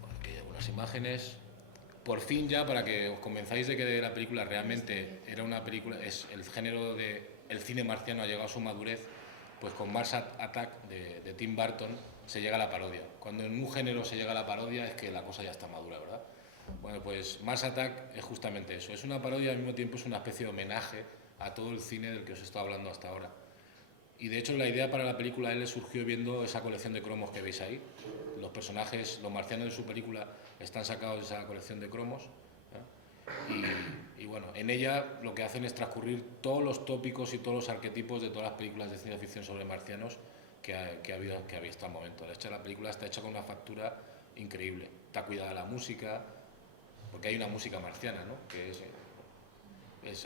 Bueno, aquí hay algunas imágenes. Por fin ya, para que os convenzáis de que la película realmente era una película, es el género del cine marciano ha llegado a su madurez, pues con Mars Attack de Tim Burton se llega a la parodia. Cuando en un género se llega a la parodia es que la cosa ya está madura, ¿verdad? Bueno, pues Mars Attack es justamente eso, es una parodia y al mismo tiempo es una especie de homenaje a todo el cine del que os he estado hablando hasta ahora. Y de hecho la idea para la película a él le surgió viendo esa colección de cromos que veis ahí. Los personajes, los marcianos de su película están sacados de esa colección de cromos, ¿eh? Y bueno, en ella lo que hacen es transcurrir todos los tópicos y todos los arquetipos de todas las películas de ciencia ficción sobre marcianos que había hasta el momento. De hecho, la película está hecha con una factura increíble. Está cuidada la música, porque hay una música marciana, ¿no? Que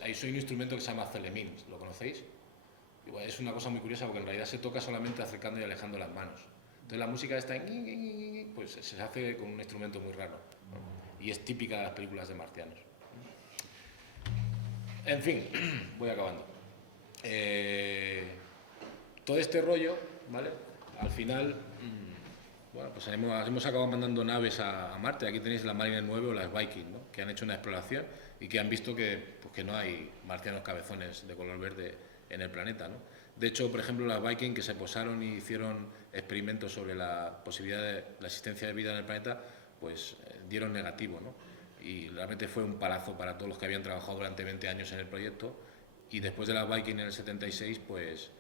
hay un instrumento que se llama Theremin, ¿lo conocéis? Igual, es una cosa muy curiosa porque en realidad se toca solamente acercando y alejando las manos. Entonces la música está pues se hace con un instrumento muy raro, ¿no? Y es típica de las películas de marcianos. En fin, voy acabando. Todo este rollo, ¿vale? Al final, bueno, pues hemos acabado mandando naves a Marte. Aquí tenéis la Mariner 9 o las Viking, ¿no? Que han hecho una exploración y que han visto que no hay marcianos cabezones de color verde en el planeta, ¿no? De hecho, por ejemplo, las Viking que se posaron y hicieron experimentos sobre la posibilidad de la existencia de vida en el planeta, pues dieron negativo, ¿no? Y realmente fue un palazo para todos los que habían trabajado durante 20 años en el proyecto. Y después de las Viking en el 76, pues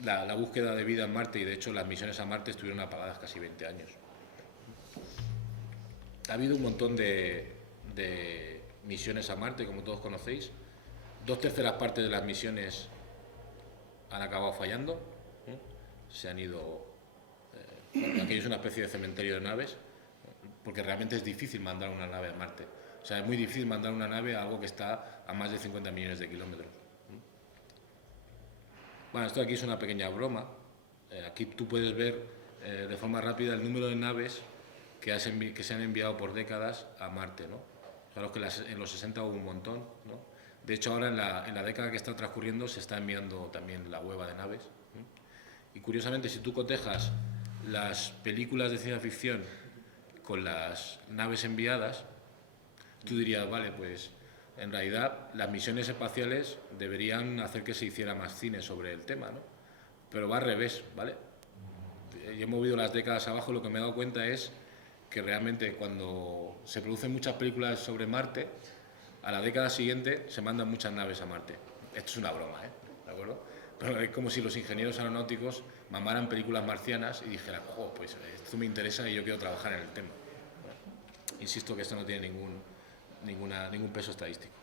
la búsqueda de vida en Marte y de hecho las misiones a Marte estuvieron apagadas casi 20 años. Ha habido un montón de misiones a Marte, como todos conocéis. 2/3 partes de las misiones han acabado fallando, se han ido. Aquí es una especie de cementerio de naves, porque realmente es difícil mandar una nave a Marte. O sea, es muy difícil mandar una nave a algo que está a más de 50 millones de kilómetros. Bueno, esto aquí es una pequeña broma. Aquí tú puedes ver de forma rápida el número de naves que se han enviado por décadas a Marte, ¿no? Claro que en los 60 hubo un montón, ¿no? De hecho, ahora en la década que está transcurriendo se está enviando también la hueva de naves. Y curiosamente, si tú cotejas las películas de ciencia ficción con las naves enviadas, tú dirías, vale, pues en realidad las misiones espaciales deberían hacer que se hiciera más cine sobre el tema, ¿no? Pero va al revés, ¿vale? Yo he movido las décadas abajo y lo que me he dado cuenta es que realmente cuando se producen muchas películas sobre Marte, a la década siguiente se mandan muchas naves a Marte. Esto es una broma, ¿eh? ¿De acuerdo? Pero es como si los ingenieros aeronáuticos mamaran películas marcianas y dijeran, oh, pues esto me interesa y yo quiero trabajar en el tema. ¿No? Insisto que esto no tiene ningún peso estadístico.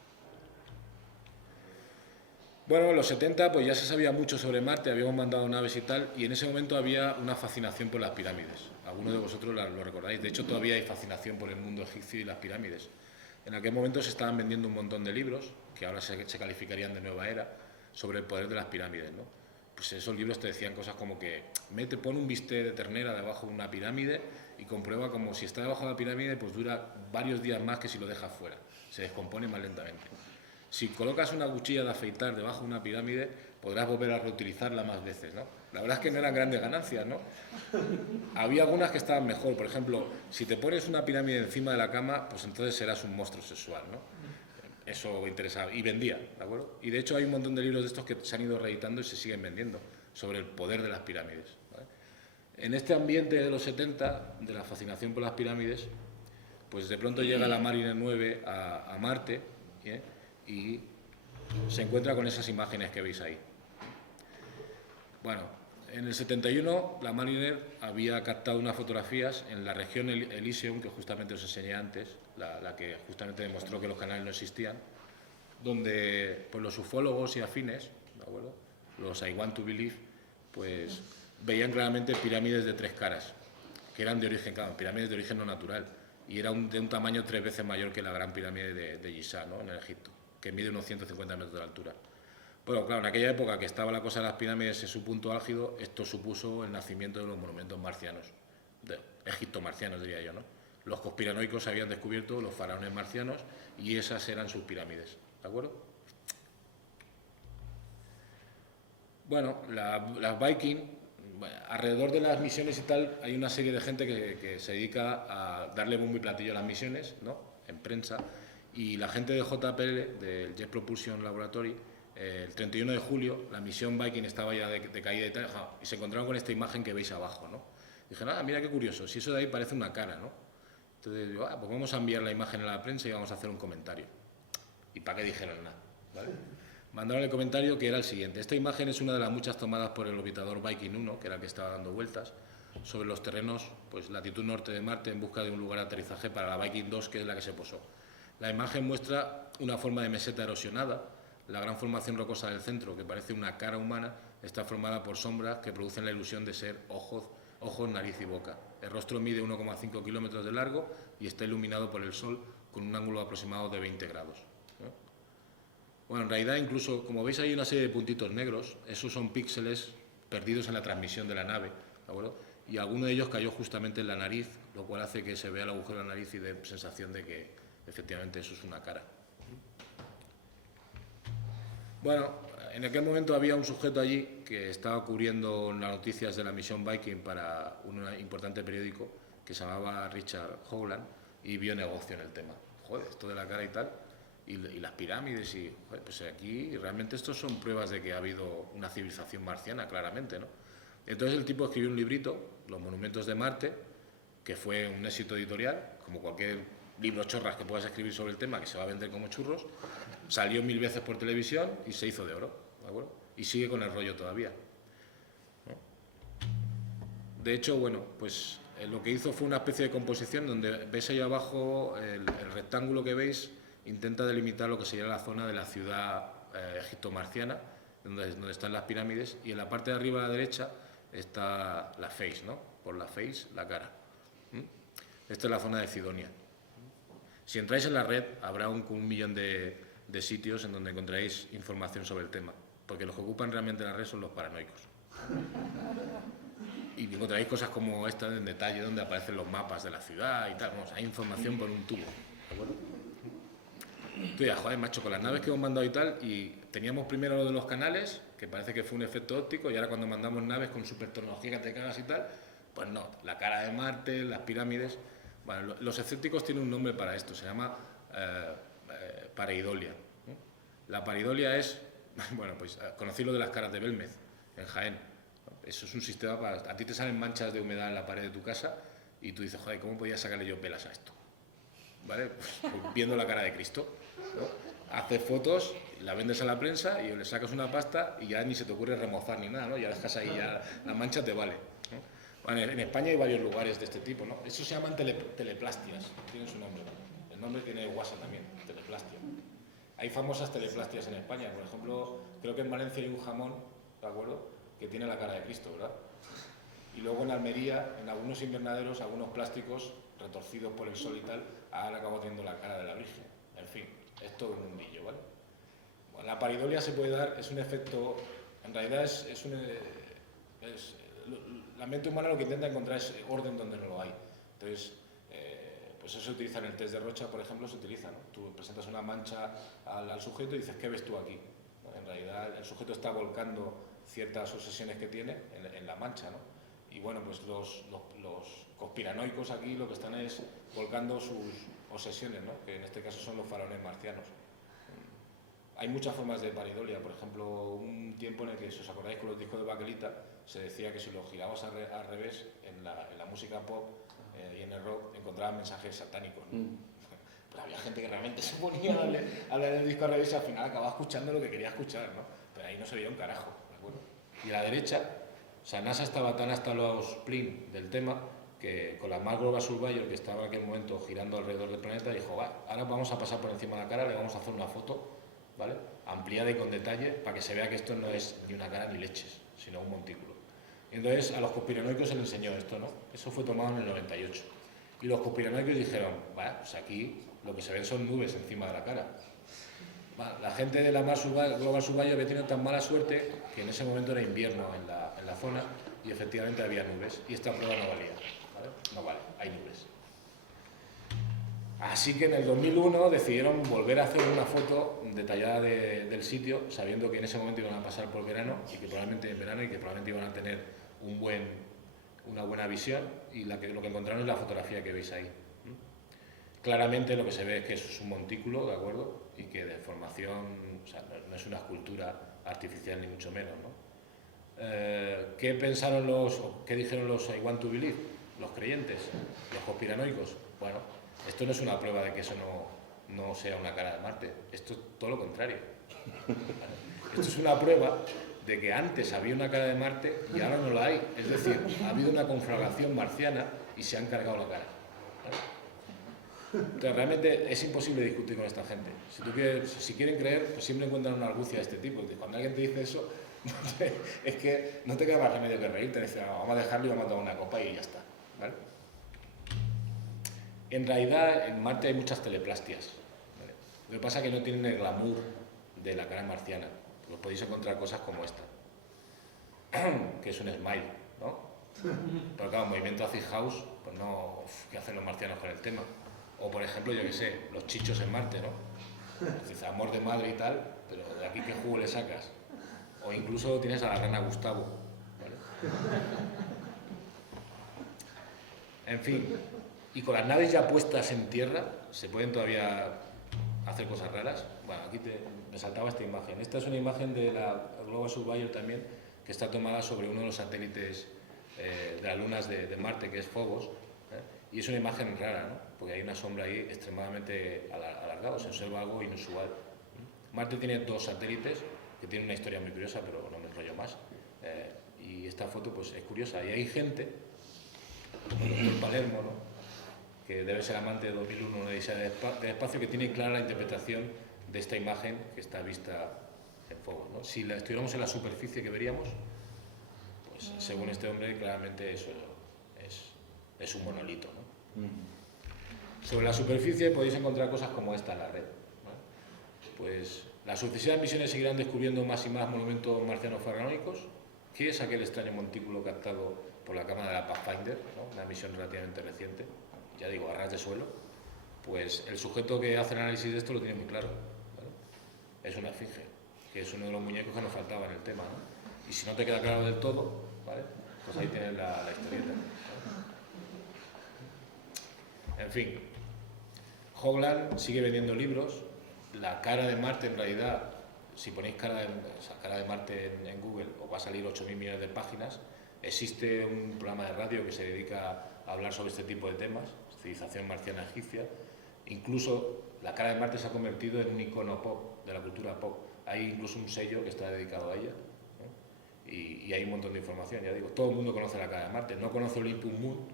Bueno, en los 70 pues ya se sabía mucho sobre Marte, habíamos mandado naves y tal, y en ese momento había una fascinación por las pirámides. Algunos de vosotros lo recordáis. De hecho, todavía hay fascinación por el mundo egipcio y las pirámides. En aquel momento se estaban vendiendo un montón de libros, que ahora se calificarían de nueva era, sobre el poder de las pirámides, ¿no? Pues esos libros te decían cosas como que pon un bistec de ternera debajo de una pirámide y comprueba como si está debajo de la pirámide, pues dura varios días más que si lo dejas fuera. Se descompone más lentamente. Si colocas una cuchilla de afeitar debajo de una pirámide, podrás volver a reutilizarla más veces, ¿no? La verdad es que no eran grandes ganancias, ¿no? Había algunas que estaban mejor. Por ejemplo, si te pones una pirámide encima de la cama, pues entonces serás un monstruo sexual, ¿no? Eso interesaba. Y vendía, ¿de acuerdo? Y de hecho hay un montón de libros de estos que se han ido reeditando y se siguen vendiendo sobre el poder de las pirámides, ¿vale? En este ambiente de los 70, de la fascinación por las pirámides, pues de pronto llega la Mariner 9 a Marte, ¿eh? Y se encuentra con esas imágenes que veis ahí. Bueno, en el 71 la Mariner había captado unas fotografías en la región Elysium, que justamente os enseñé antes, la que justamente demostró que los canales no existían, donde pues, los ufólogos y afines, ¿de acuerdo?, los I want to believe, pues veían claramente pirámides de 3 caras, que eran de origen, claro, pirámides de origen no natural, y era de un tamaño 3 veces mayor que la gran pirámide de Giza, ¿no?, en el Egipto, que mide unos 150 metros de altura. Bueno, claro, en aquella época que estaba la cosa de las pirámides en su punto álgido, esto supuso el nacimiento de los monumentos marcianos, de Egipto marcianos diría yo, ¿no? Los conspiranoicos habían descubierto los faraones marcianos y esas eran sus pirámides, ¿de acuerdo? Bueno, las Viking, alrededor de las misiones y tal, hay una serie de gente que se dedica a darle bombo y platillo a las misiones, ¿no?, en prensa, y la gente de JPL, del Jet Propulsion Laboratory, el 31 de julio, la misión Viking estaba ya de caída y tal, y se encontraron con esta imagen que veis abajo, ¿no? Dije, nada, mira qué curioso, si eso de ahí parece una cara, ¿no? Entonces digo, pues vamos a enviar la imagen a la prensa y vamos a hacer un comentario. ¿Y para qué dijeron nada? ¿Vale? Mandaron el comentario que era el siguiente. Esta imagen es una de las muchas tomadas por el orbitador Viking 1, que era el que estaba dando vueltas, sobre los terrenos, pues latitud norte de Marte, en busca de un lugar de aterrizaje para la Viking 2, que es la que se posó. La imagen muestra una forma de meseta erosionada. La gran formación rocosa del centro, que parece una cara humana, está formada por sombras que producen la ilusión de ser ojos, nariz y boca. El rostro mide 1,5 kilómetros de largo y está iluminado por el sol con un ángulo aproximado de 20 grados. ¿No? Bueno, en realidad incluso, como veis, hay una serie de puntitos negros. Esos son píxeles perdidos en la transmisión de la nave, ¿de acuerdo? Y alguno de ellos cayó justamente en la nariz, lo cual hace que se vea el agujero de la nariz y dé sensación de que efectivamente eso es una cara. Bueno, en aquel momento había un sujeto allí que estaba cubriendo las noticias de la misión Viking para un importante periódico que se llamaba Richard Howland y vio negocio en el tema. Joder, esto de la cara y tal, y las pirámides, y joder, pues aquí realmente estos son pruebas de que ha habido una civilización marciana, claramente, ¿no? Entonces el tipo escribió un librito, Los monumentos de Marte, que fue un éxito editorial, como cualquier libro chorras que puedas escribir sobre el tema, que se va a vender como churros. Salió 1000 veces por televisión y se hizo de oro, ¿de acuerdo? Y sigue con el rollo todavía, ¿no? De hecho, bueno, pues lo que hizo fue una especie de composición donde ves ahí abajo el rectángulo que veis, intenta delimitar lo que sería la zona de la ciudad egipto-marciana, donde están las pirámides, y en la parte de arriba a la derecha está la face, ¿no? Por la face, la cara. Esta es la zona de Cidonia. Si entráis en la red, habrá un millón de sitios en donde encontraréis información sobre el tema, porque los que ocupan realmente la red son los paranoicos. Y encontraréis cosas como esta en detalle, donde aparecen los mapas de la ciudad y tal. Vamos, hay información por un tubo, ¿de acuerdo? Tú ya, joder, macho, con las naves que hemos mandado y tal, y teníamos primero lo de los canales, que parece que fue un efecto óptico, y ahora cuando mandamos naves con super tecnología que te cagas y tal, pues no, la cara de Marte, las pirámides. Bueno, los escépticos tienen un nombre para esto, se llama pareidolia, ¿no? La pareidolia es, bueno, pues conocéis lo de las caras de Belmez, en Jaén, ¿no? Eso es un sistema para... A ti te salen manchas de humedad en la pared de tu casa y tú dices, joder, ¿cómo podía sacarle yo pelas a esto? ¿Vale? Pues viendo la cara de Cristo, ¿no? Haces fotos, la vendes a la prensa y le sacas una pasta y ya ni se te ocurre remozar ni nada, ¿no? Ya dejas ahí, ya la mancha te vale, ¿no? Bueno, en España hay varios lugares de este tipo, ¿no? Eso se llaman teleplastias, tiene su nombre, ¿no? El nombre tiene guasa también, teleplastia. Hay famosas teleplastias en España, por ejemplo, creo que en Valencia hay un jamón, ¿de acuerdo?, que tiene la cara de Cristo, ¿verdad? Y luego en Almería, en algunos invernaderos, algunos plásticos retorcidos por el sol y tal, han acabado teniendo la cara de la Virgen. En fin, es todo un mundillo, ¿vale? Bueno, la pareidolia se puede dar, es un efecto, en realidad la mente humana lo que intenta encontrar es orden donde no lo hay. Entonces, pues eso se utiliza en el test de Rocha, por ejemplo, se utiliza, ¿no? Tú presentas una mancha al sujeto y dices, ¿qué ves tú aquí? ¿No? En realidad, el sujeto está volcando ciertas obsesiones que tiene en la mancha, ¿no? Y bueno, pues los conspiranoicos aquí lo que están es volcando sus obsesiones, ¿no? Que en este caso son los faraones marcianos. Hay muchas formas de pareidolia, por ejemplo, un tiempo en el que, si os acordáis, con los discos de baquelita, se decía que si los girabas al revés, en la música pop, y en el rock encontraban mensajes satánicos, ¿no? Pero había gente que realmente se ponía a hablar del disco al revés y al final acababa escuchando lo que quería escuchar, ¿no? Pero ahí no se veía un carajo, ¿de acuerdo? Y a la derecha, o sea, NASA estaba tan hasta los plin del tema que con la Mars Global Surveyor, que estaba en aquel momento girando alrededor del planeta, dijo, va, ahora vamos a pasar por encima de la cara, le vamos a hacer una foto, ¿vale? Ampliada y con detalle, para que se vea que esto no es ni una cara ni leches, sino un montículo. Y entonces a los conspiranoicos se les enseñó esto, ¿no? Eso fue tomado en el 98. Y los conspiranoicos dijeron, va, pues aquí lo que se ven son nubes encima de la cara. Va, la gente de la Mars Global Surveyor había tenido tan mala suerte que en ese momento era invierno en la zona y efectivamente había nubes. Y esta prueba no valía, ¿vale? No vale, hay nubes. Así que en el 2001 decidieron volver a hacer una foto detallada del sitio, sabiendo que en ese momento iban a pasar por verano y que probablemente en verano y que probablemente iban a tener una buena visión, y lo que encontraron es la fotografía que veis ahí. Claramente lo que se ve es que eso es un montículo, ¿de acuerdo? Y que de formación, o sea, no es una escultura artificial ni mucho menos, ¿no? ¿Qué pensaron qué dijeron los I want to believe, los creyentes, los conspiranoicos? Bueno, esto no es una prueba de que eso no sea una cara de Marte, esto es todo lo contrario. Esto es una prueba de que antes había una cara de Marte y ahora no la hay. Es decir, ha habido una conflagración marciana y se han cargado la cara. Entonces, realmente es imposible discutir con esta gente. Si quieren creer, pues siempre encuentran una argucia de este tipo. Cuando alguien te dice eso, es que no te queda más remedio que reírte. Te dicen, no, vamos a dejarlo y vamos a tomar una copa y ya está, ¿vale? En realidad, en Marte hay muchas teleplastias, ¿vale? Lo que pasa es que no tienen el glamour de la cara marciana. Os podéis encontrar cosas como esta, que es un smile, ¿no? Pero claro, movimiento acid house, pues no, ¿qué hacen los marcianos con el tema? O por ejemplo, yo qué sé, los chichos en Marte, ¿no? Dices, amor de madre y tal, pero de aquí qué jugo le sacas. O incluso tienes a la rana Gustavo, ¿vale? En fin, y con las naves ya puestas en tierra, se pueden todavía hacer cosas raras. Bueno, aquí me saltaba esta imagen. Esta es una imagen de la Global Surveyor también, que está tomada sobre uno de los satélites de las lunas de Marte, que es Phobos, y es una imagen rara, ¿no? Porque hay una sombra ahí extremadamente alargada, se observa algo inusual. Marte tiene dos satélites que tienen una historia muy curiosa, pero no me enrollo más. Y esta foto pues es curiosa, y hay gente en Palermo, ¿no?, que debe ser amante de 2001, una odisea del espacio, que tiene clara la interpretación de esta imagen que está vista en Phobos, ¿no? Si la estuviéramos en la superficie que veríamos, pues según este hombre, claramente eso es un monolito, ¿no? Sobre la superficie podéis encontrar cosas como esta en la red, ¿no? Pues las sucesivas misiones seguirán descubriendo más y más monumentos marcianos faraónicos. ¿Qué es aquel extraño montículo captado por la cámara de la Pathfinder, ¿no?, una misión relativamente reciente? Ya digo, a ras de suelo. Pues el sujeto que hace el análisis de esto lo tiene muy claro, ¿vale? Es una esfinge, que es uno de los muñecos que nos faltaba en el tema, ¿no? Y si no te queda claro del todo, ¿vale?, pues ahí tienes la historieta, ¿vale? En fin, Hogland sigue vendiendo libros. La cara de Marte, en realidad, si ponéis cara de Marte en Google, os va a salir 8.000 millones de páginas. Existe un programa de radio que se dedica a hablar sobre este tipo de temas, civilización marciana egipcia. Incluso la cara de Marte se ha convertido en un icono pop, de la cultura pop. Hay incluso un sello que está dedicado a ella, ¿no? Y hay un montón de información, ya digo. Todo el mundo conoce la cara de Marte. No conoce Olympus Mons,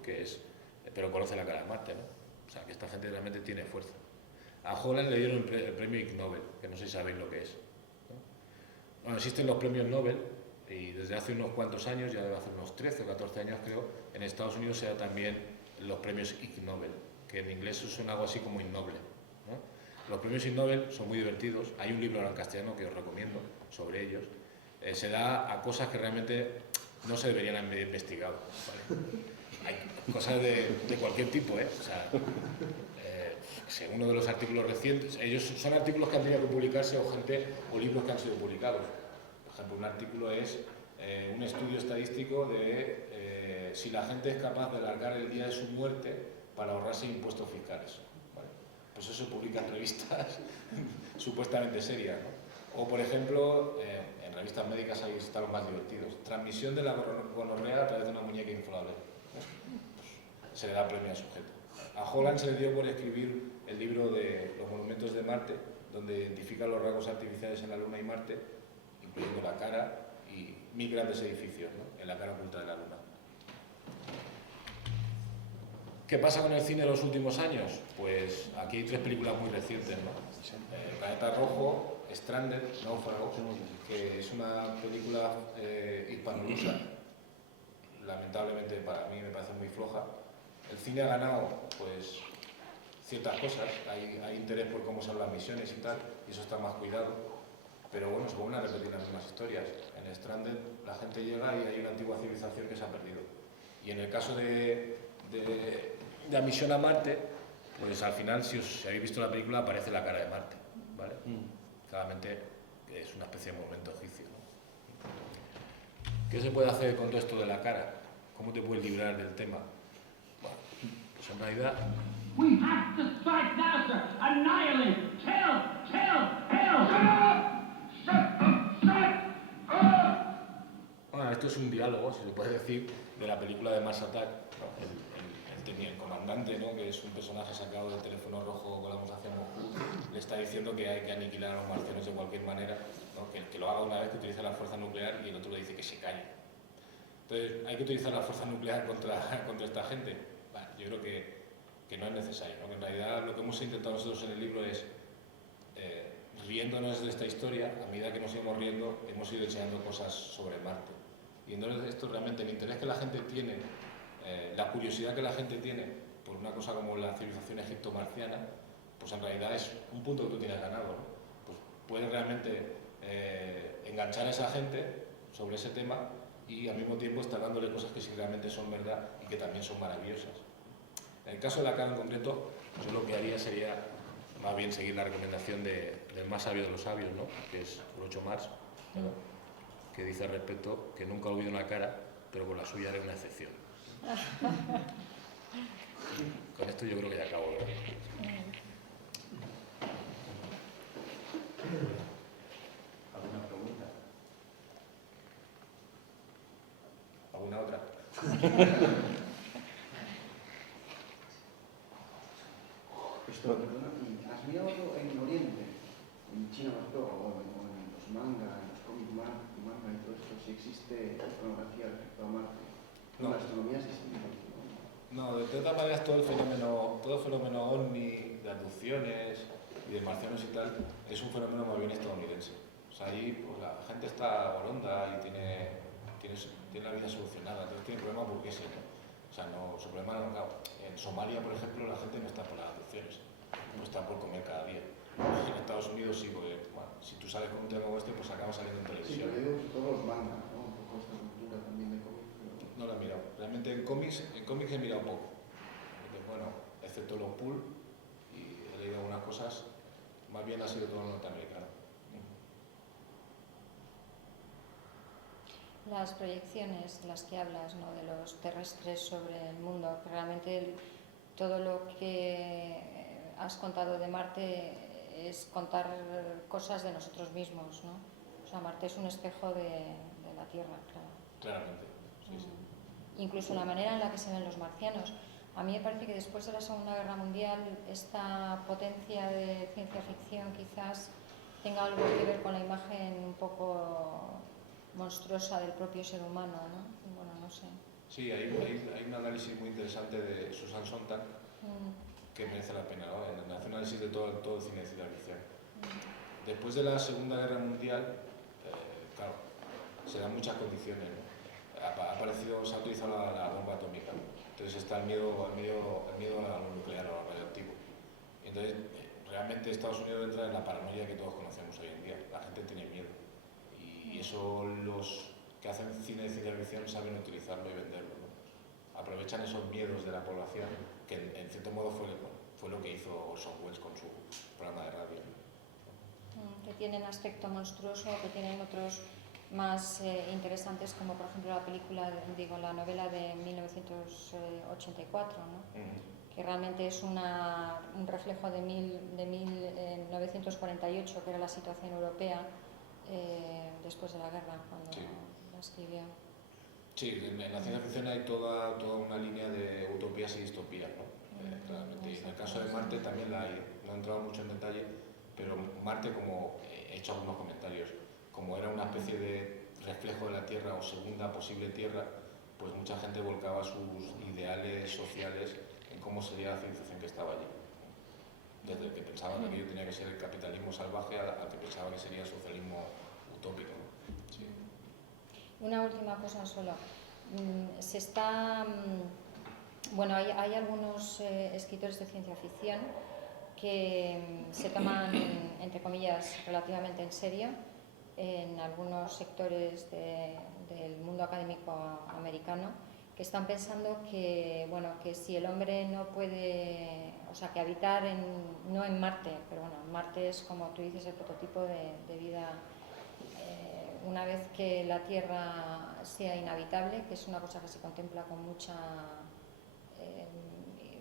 pero conoce la cara de Marte, ¿no? O sea, que esta gente realmente tiene fuerza. A Hogland le dieron el premio Ig Nobel, que no sé si sabéis lo que es, ¿no? Bueno, existen los premios Nobel, y desde hace unos cuantos años, ya debe hacer unos 13 o 14 años creo, en Estados Unidos se da también los premios Ig Nobel, que en inglés son algo así como innoble, ¿no? Los premios Ig Nobel son muy divertidos. Hay un libro ahora en castellano que os recomiendo sobre ellos. Se da a cosas que realmente no se deberían haber investigado, ¿vale? Hay cosas de cualquier tipo, ¿eh? O sea, uno de los artículos recientes, ellos son artículos que han tenido que publicarse o libros que han sido publicados. Por ejemplo, un artículo es un estudio estadístico de si la gente es capaz de alargar el día de su muerte para ahorrarse impuestos fiscales, ¿vale? Pues eso se publica en revistas supuestamente serias, ¿no? O, por ejemplo, en revistas médicas ahí están los más divertidos. Transmisión de la gonorrea a través de una muñeca inflable. se le da premio al sujeto. A Holland se le dio por escribir el libro de los monumentos de Marte, donde identifica los rasgos artificiales en la Luna y Marte, incluyendo la cara y 1000 grandes edificios, ¿no?, en la cara oculta de la Luna. ¿Qué pasa con el cine en los últimos años? Pues aquí hay 3 películas muy recientes, ¿no? Planeta Rojo, Stranded, Náufrago, que es una película hispano-rusa. Lamentablemente para mí me parece muy floja. El cine ha ganado, pues, ciertas cosas, hay interés por cómo son las misiones y tal, y eso está más cuidado, pero bueno, se vuelven a repetir las mismas historias. En Stranded la gente llega y hay una antigua civilización que se ha perdido. Y en el caso de la misión a Marte, pues al final, si habéis visto la película, aparece la cara de Marte, ¿vale? Claramente es una especie de monumento egipcio, ¿no? ¿Qué se puede hacer con todo esto de la cara? ¿Cómo te puedes librar del tema? Bueno, pues en realidad... We have to strike now, sir. Annihilate. Kill. Bueno, esto es un diálogo, si se puede decir, de la película de Mars Attack, ¿no? El comandante, ¿no?, que es un personaje sacado del teléfono rojo con la acusación Moscú, le está diciendo que hay que aniquilar a los marcianos de cualquier manera, ¿no?, que lo haga una vez, que utilice la fuerza nuclear, y el otro le dice que se calle. Entonces, ¿hay que utilizar la fuerza nuclear contra esta gente? Bueno, yo creo que no es necesario, ¿no? Que en realidad lo que hemos intentado nosotros en el libro es, riéndonos de esta historia, a medida que nos íbamos riendo, hemos ido enseñando cosas sobre Marte. Y entonces esto realmente, el interés que la gente tiene, la curiosidad que la gente tiene por una cosa como la civilización egipto-marciana, pues en realidad es un punto que tú tienes ganado, ¿no? Pues puedes realmente enganchar a esa gente sobre ese tema y al mismo tiempo estar dándole cosas que sí realmente son verdad y que también son maravillosas. En el caso de la cara en concreto, yo lo que haría sería más bien seguir la recomendación del más sabio de los sabios, ¿no?, que es Groucho Marx, ¿no?, que dice al respecto que nunca olvido una cara, pero con la suya haré una excepción. Con esto yo creo que ya acabo, ¿verdad? ¿Alguna pregunta? ¿Alguna otra? Perdona, ¿has mirado en Oriente, en China más todo, o en los manga, en los cómics manga y todo esto, si existe iconografía respecto a Marte? No. La astronomía es distinta. No, de todas maneras todo el fenómeno OVNI, de abducciones y de marcianos y tal, es un fenómeno más bien estadounidense. O sea, ahí pues, la gente está boronda y tiene la vida solucionada, entonces tiene problemas burgueses, ¿no? O sea, no, su problema no, claro. En Somalia, por ejemplo, la gente no está por las abducciones, no está por comer cada día. En Estados Unidos sí, porque bueno, si tú sales con un tema como este, pues acabas saliendo en Sí, televisión. pero yo digo todos los manga, ¿no? Un poco esta cultura también de cómics. Pero... No la he mirado. Realmente en cómics he mirado poco. Porque, bueno, excepto los Pool, y he leído algunas cosas, más bien ha sido todo norteamericano. Las proyecciones, las que hablas, ¿no?, de los terrestres sobre el mundo, que realmente todo lo que has contado de Marte es contar cosas de nosotros mismos, ¿no? O sea, Marte es un espejo de la Tierra, claro. Claramente, sí, sí. Incluso la manera en la que se ven los marcianos. A mí me parece que después de la Segunda Guerra Mundial esta potencia de ciencia ficción quizás tenga algo que ver con la imagen un poco monstruosa del propio ser humano, ¿no? Bueno, no sé. Sí, hay un análisis muy interesante de Susan Sontag que merece la pena, ¿no? Hace un análisis de todo el cine de ciencia ficción. Después de la Segunda Guerra Mundial, claro, se dan muchas condiciones, ¿no? Se ha utilizado la bomba atómica, entonces está el miedo a lo nuclear o a lo radioactivo. Y entonces, realmente Estados Unidos entra en la paranoia que todos conocemos hoy en día. La gente tiene miedo. Y eso los que hacen cine de ciencia ficción saben utilizarlo y venderlo, ¿no? Aprovechan esos miedos de la población, que en cierto modo fue lo que hizo Orson Welles con su programa de radio. Que tienen aspecto monstruoso, que tienen otros más interesantes, como por ejemplo la novela de 1984, ¿no? Que realmente es un reflejo de 1948, que era la situación europea después de la guerra, cuando la escribió. Sí, en la ciencia ficción hay toda una línea de utopías y distopías, ¿no? Claramente. Y en el caso de Marte también la hay. No he entrado mucho en detalle, pero Marte, como he hecho algunos comentarios, como era una especie de reflejo de la Tierra o segunda posible Tierra, pues mucha gente volcaba sus ideales sociales en cómo sería la civilización que estaba allí. Desde el que pensaba que aquello tenía que ser el capitalismo salvaje al que pensaba que sería el socialismo utópico. Sí. Una última cosa solo. Se está... Bueno, hay algunos escritores de ciencia ficción que se toman, entre comillas, relativamente en serio en algunos sectores del mundo académico americano, que están pensando que, bueno, que si el hombre no puede, o sea, que habitar no en Marte, pero bueno, Marte es, como tú dices, el prototipo de vida una vez que la Tierra sea inhabitable, que es una cosa que se contempla con mucha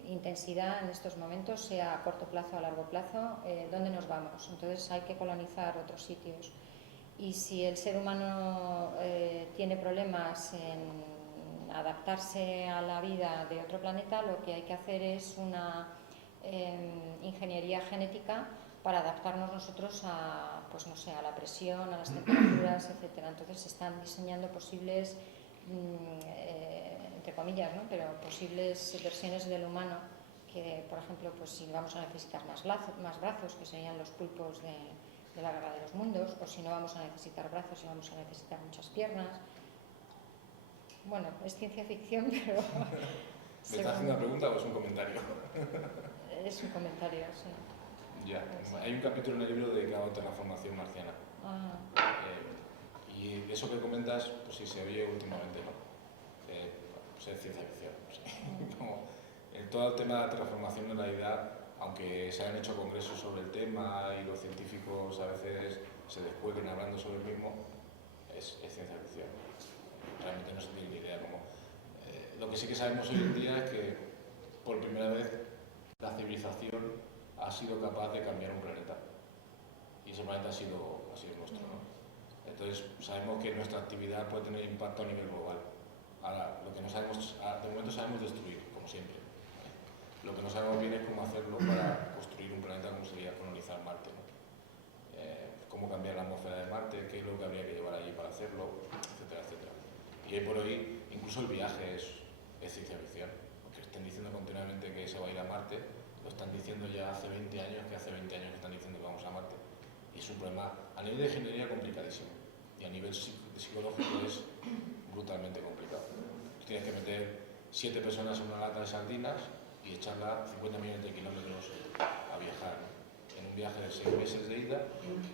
intensidad en estos momentos, sea a corto plazo o a largo plazo, ¿dónde nos vamos? Entonces hay que colonizar otros sitios. Y si el ser humano tiene problemas en adaptarse a la vida de otro planeta, lo que hay que hacer es una ingeniería genética para adaptarnos nosotros a, pues no sé, a la presión, a las temperaturas, etcétera. Entonces se están diseñando posibles, entre comillas, ¿no?, pero posibles versiones del humano que, por ejemplo, pues si vamos a necesitar más brazos, que serían los pulpos de la Guerra de los Mundos, o si no vamos a necesitar brazos y vamos a necesitar muchas piernas. Bueno, es ciencia ficción, pero... ¿Me estás haciendo una pregunta o es un comentario? Es un comentario, sí. Ya, hay un capítulo en el libro dedicado a terraformación marciana. Y eso que comentas, pues sí se oye últimamente, ¿no? Pues es ciencia ficción. Sí. Como todo el tema de la terraformación en realidad, aunque se han hecho congresos sobre el tema y los científicos a veces se descuelguen hablando sobre el mismo, es ciencia ficción. Realmente no se tiene ni idea cómo. Lo que sí que sabemos hoy en día es que por primera vez la civilización ha sido capaz de cambiar un planeta. Y ese planeta ha sido nuestro, ¿no? Entonces sabemos que nuestra actividad puede tener impacto a nivel global. Ahora, lo que no sabemos, de momento sabemos destruir, como siempre. Lo que no sabemos bien es cómo hacerlo para construir un planeta como sería colonizar Marte, ¿no? Cómo cambiar la atmósfera de Marte, qué es lo que habría que llevar allí para hacerlo, etcétera, etcétera. Y hoy por hoy, incluso el viaje es ciencia ficción. Aunque estén diciendo continuamente que se va a ir a Marte, lo están diciendo ya hace 20 años, que están diciendo que vamos a Marte. Y es un problema a nivel de ingeniería complicadísimo. Y a nivel psicológico es brutalmente complicado. Tienes que meter 7 personas en una lata de sardinas y echarla 50 millones de kilómetros a viajar, ¿no? En un viaje de 6 meses de ida,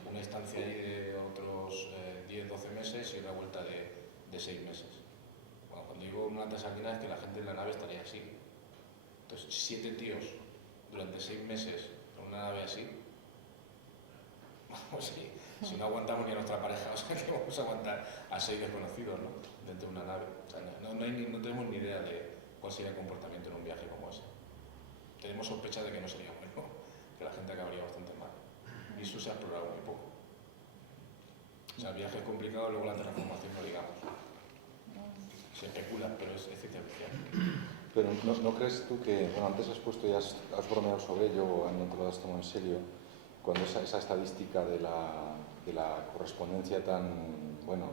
una estancia ahí de otros 10-12 meses y otra vuelta de 6 meses. Bueno, cuando digo una lata de sardinas es que la gente en la nave estaría así. Entonces, 7 tíos durante 6 meses en una nave así, vamos, si no aguantamos ni a nuestra pareja, o sea, que vamos a aguantar a 6 desconocidos, ¿no?, dentro de una nave. O sea, no tenemos ni idea de cuál sería el comportamiento en un viaje como ese. Tenemos sospecha de que no sería bueno, que la gente acabaría bastante mal. Y eso se ha explorado muy poco. O sea, el viaje es complicado, luego la terraformación no digamos. Se especula, pero es ciencia ficción. Pero ¿no crees tú que, bueno, antes has puesto y has bromeado sobre ello, no te lo has tomado en serio, cuando esa estadística de la correspondencia tan, bueno,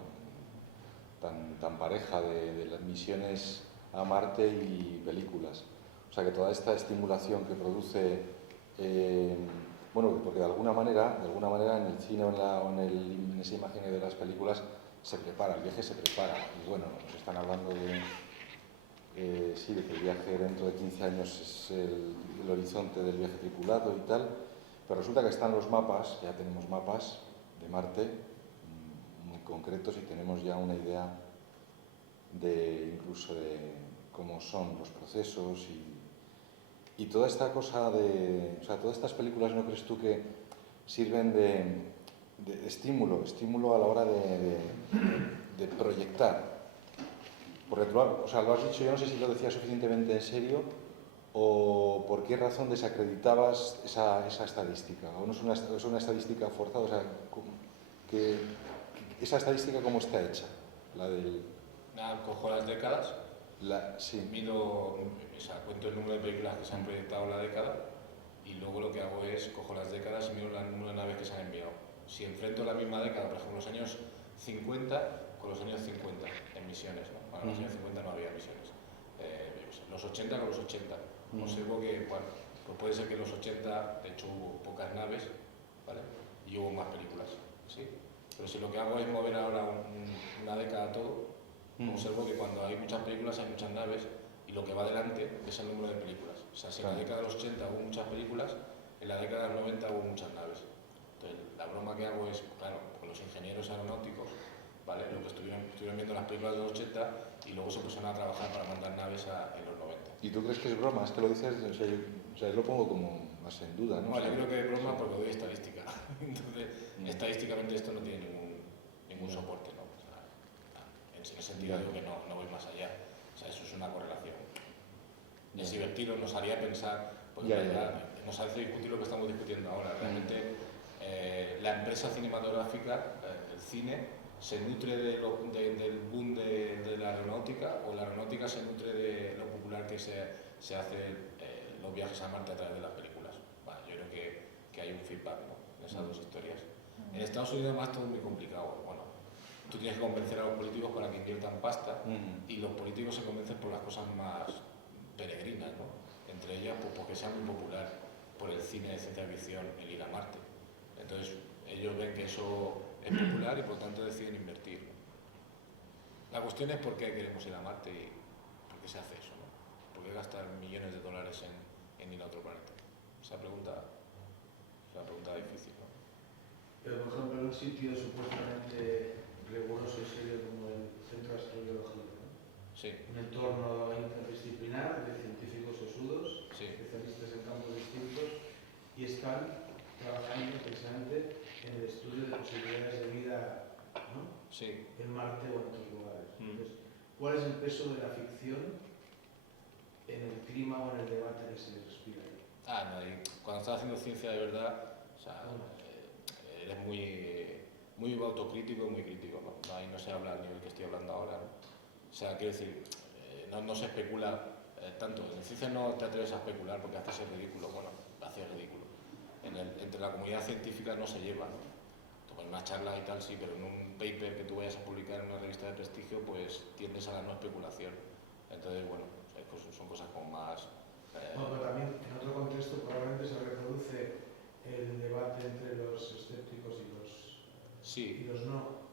tan pareja de las misiones a Marte y películas? O sea, que toda esta estimulación que produce, bueno, porque de alguna manera en el cine o en esa imagen de las películas se prepara, el viaje se prepara. Y bueno, nos están hablando sí, de que el viaje dentro de 15 años es el horizonte del viaje tripulado y tal, pero resulta que están los mapas, ya tenemos mapas de Marte muy concretos y tenemos ya una idea incluso de cómo son los procesos y toda esta cosa o sea, todas estas películas, ¿no crees tú que sirven de estímulo a la hora de proyectar? Porque tú, o sea, lo has dicho, yo no sé si lo decías suficientemente en serio o por qué razón desacreditabas esa estadística. ¿O no es una estadística forzada? O sea, esa estadística, ¿cómo está hecha? La del... Nada, cojo las décadas, Sí. mido, o sea, cuento el número de películas que se han proyectado en la década y luego lo que hago es cojo las décadas y mido el número de naves que se han enviado. Si enfrento la misma década, por ejemplo, los años 50 con los años 50 en misiones, ¿no? Bueno, en los años 50 no había misiones. Los 80 con los 80. Observo que, bueno, pues puede ser que en los 80, de hecho, hubo pocas naves, ¿vale? Y hubo más películas, ¿sí? Pero si lo que hago es mover ahora una década todo, observo que cuando hay muchas películas hay muchas naves y lo que va adelante es el número de películas. O sea, si en la década de los 80 hubo muchas películas, en la década de los 90 hubo muchas naves. Entonces, la broma que hago es, claro, con los ingenieros aeronáuticos, ¿vale? Lo que estuvieron viendo las películas de los 80 y luego se pusieron a trabajar para mandar naves en los 90. ¿Y tú crees que es broma? Es que lo dices, o sea, yo lo pongo como más en duda, ¿no? Bueno, yo creo que es broma porque doy estadística. Entonces, estadísticamente esto no tiene ningún soporte, ¿no? O sea, en ese sentido digo que no voy más allá. O sea, eso es una correlación. Es divertido, nos haría pensar, pues nos hace discutir lo que estamos discutiendo ahora. Realmente la empresa cinematográfica, el cine, se nutre del boom de la aeronáutica, o la aeronáutica se nutre de lo popular que se hace los viajes a Marte a través de las películas. Bueno, yo creo que hay un feedback, ¿no?, en esas dos historias. En Estados Unidos además todo es muy complicado. Bueno, tú tienes que convencer a los políticos para que inviertan pasta, y los políticos se convencen por las cosas más peregrinas, ¿no? Entre ellas, pues porque sea muy popular por el cine de ciencia ficción el ir a Marte. Entonces ellos ven que eso es popular y por tanto deciden invertir. La cuestión es por qué queremos ir a Marte y por qué se hace eso, ¿no? ¿Por qué gastar millones de dólares en ir a otro planeta? Esa pregunta es una pregunta difícil, ¿no? Pero, por ejemplo, en un sitio supuestamente riguroso y serio como el Centro de Astrobiología, ¿no? Sí. Un entorno interdisciplinar de científicos sesudos, Sí. especialistas en campos distintos, y están trabajando precisamente en el estudio de posibilidades de vida, ¿no?, Sí. en Marte o en otros lugares. Entonces, ¿cuál es el peso de la ficción en el clima o en el debate que se respira ahí? No, cuando estás haciendo ciencia de verdad, o sea, eres muy autocrítico y muy crítico, ¿no? Ahí no se habla al nivel que estoy hablando ahora, ¿no? O sea, quiero decir, no se especula tanto. En ciencia no te atreves a especular porque haces el ridículo. Bueno, haces el ridículo. Entre la comunidad científica no se lleva, ¿no? En una charla y tal, sí, pero en un paper que tú vayas a publicar en una revista de prestigio, pues tiendes a la no especulación. Entonces, bueno, pues son cosas como más... Bueno, pero también en otro contexto probablemente se reproduce el debate entre los escépticos y los no,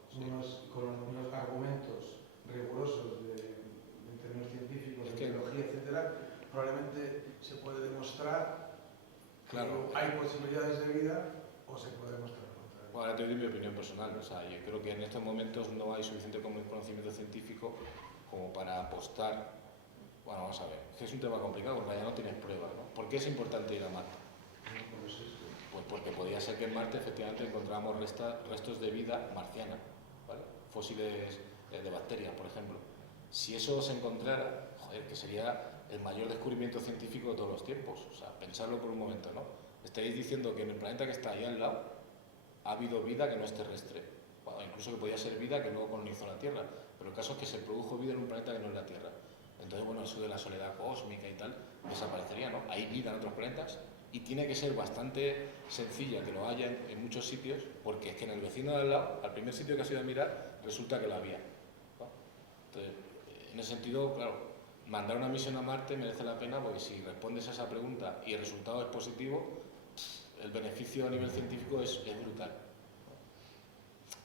con unos argumentos rigurosos en términos científicos, de biología, etcétera. Probablemente se puede demostrar que hay posibilidades de vida o se puede demostrar lo contrario. Bueno, ahora te doy mi opinión personal. O sea, yo creo que en estos momentos no hay suficiente conocimiento científico como para apostar. Bueno, vamos a ver, es un tema complicado porque ya no tienes pruebas, ¿no? ¿Por qué es importante ir a Marte? Pues porque podría ser que en Marte efectivamente encontráramos restos de vida marciana, ¿vale? Fósiles de bacterias, por ejemplo. Si eso se encontrara, joder, que sería el mayor descubrimiento científico de todos los tiempos. O sea, pensarlo por un momento, ¿no? Estaréis diciendo que en el planeta que está ahí al lado ha habido vida que no es terrestre. Bueno, incluso que podía ser vida que no colonizó la Tierra. Pero el caso es que se produjo vida en un planeta que no es la Tierra. Entonces, bueno, eso de la soledad cósmica y tal desaparecería, ¿no? Hay vida en otros planetas y tiene que ser bastante sencilla que lo haya en muchos sitios, porque es que en el vecino de al lado, al primer sitio que has ido a mirar, resulta que lo había, ¿no? Entonces, en ese sentido, claro, mandar una misión a Marte merece la pena porque si respondes a esa pregunta y el resultado es positivo, el beneficio a nivel científico es brutal.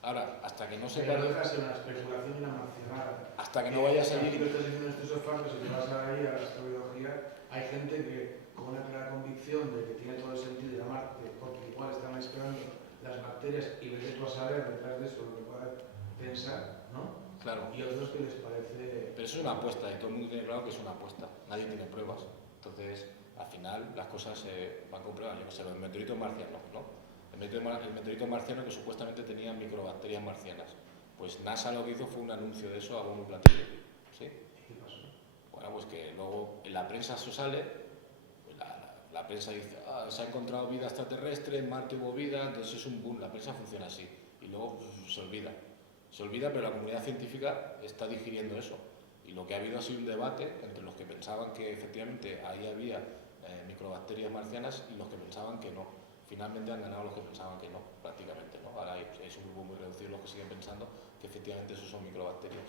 Ahora, hasta que no se... Pero no deja ser una especulación y una marcianada. Hasta que no vayas allí... Aquí lo estás diciendo en este sofá, pero si te vas ahí a la astrobiología, hay gente que con una clara convicción de que tiene todo el sentido ir a Marte, porque igual están esperando las bacterias y vete tú a saber detrás de eso lo que puedan pensar, ¿no? Claro. Y otros que les parece... Pero eso es una apuesta y todo el mundo tiene claro que es una apuesta. Nadie tiene pruebas. Entonces, al final, las cosas se van con pruebas. Yo no sé, los meteoritos marcianos, ¿no? El meteorito marciano que supuestamente tenía microbacterias marcianas. Pues NASA lo que hizo fue un anuncio de eso a bombo y platillo. ¿Sí? ¿Qué pasó? Bueno, pues que luego en la prensa eso sale, pues la prensa dice, se ha encontrado vida extraterrestre, en Marte hubo vida, entonces es un boom, la prensa funciona así. Y luego se olvida. Se olvida, pero la comunidad científica está digiriendo eso. Y lo que ha habido ha sido un debate entre los que pensaban que efectivamente ahí había microbacterias marcianas y los que pensaban que no. Finalmente han ganado los que pensaban que no, prácticamente, ¿no? Ahora es un grupo muy reducido los que siguen pensando que efectivamente eso son microbacterias.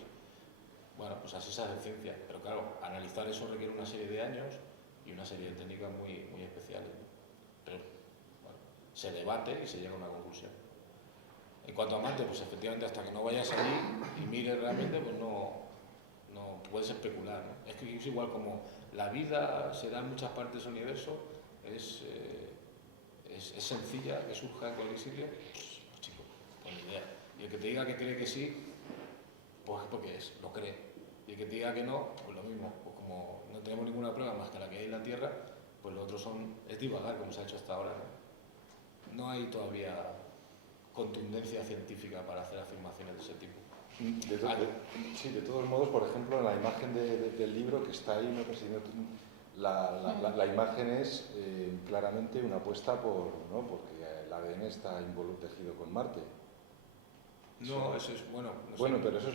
Bueno, pues así se hace ciencia, pero claro, analizar eso requiere una serie de años y una serie de técnicas muy, muy especiales, ¿no? Pero bueno, se debate y se llega a una conclusión. En cuanto a Marte, pues efectivamente hasta que no vayas allí y mires realmente, pues no puedes especular, ¿no? Es que es igual como la vida se da en muchas partes del universo, es sencilla, que surja en cualquier sitio, pues chico, ni idea. Y el que te diga que cree que sí, pues porque lo cree. Y el que te diga que no, pues lo mismo. Pues como no tenemos ninguna prueba más que la que hay en la Tierra, pues lo otro es divagar, como se ha hecho hasta ahora, ¿no? No hay todavía contundencia científica para hacer afirmaciones de ese tipo. Sí, de todos modos, por ejemplo, en la imagen del libro que está ahí, la imagen es claramente una apuesta porque el ADN está tejido con Marte. No, eso es bueno. Bueno, pero eso es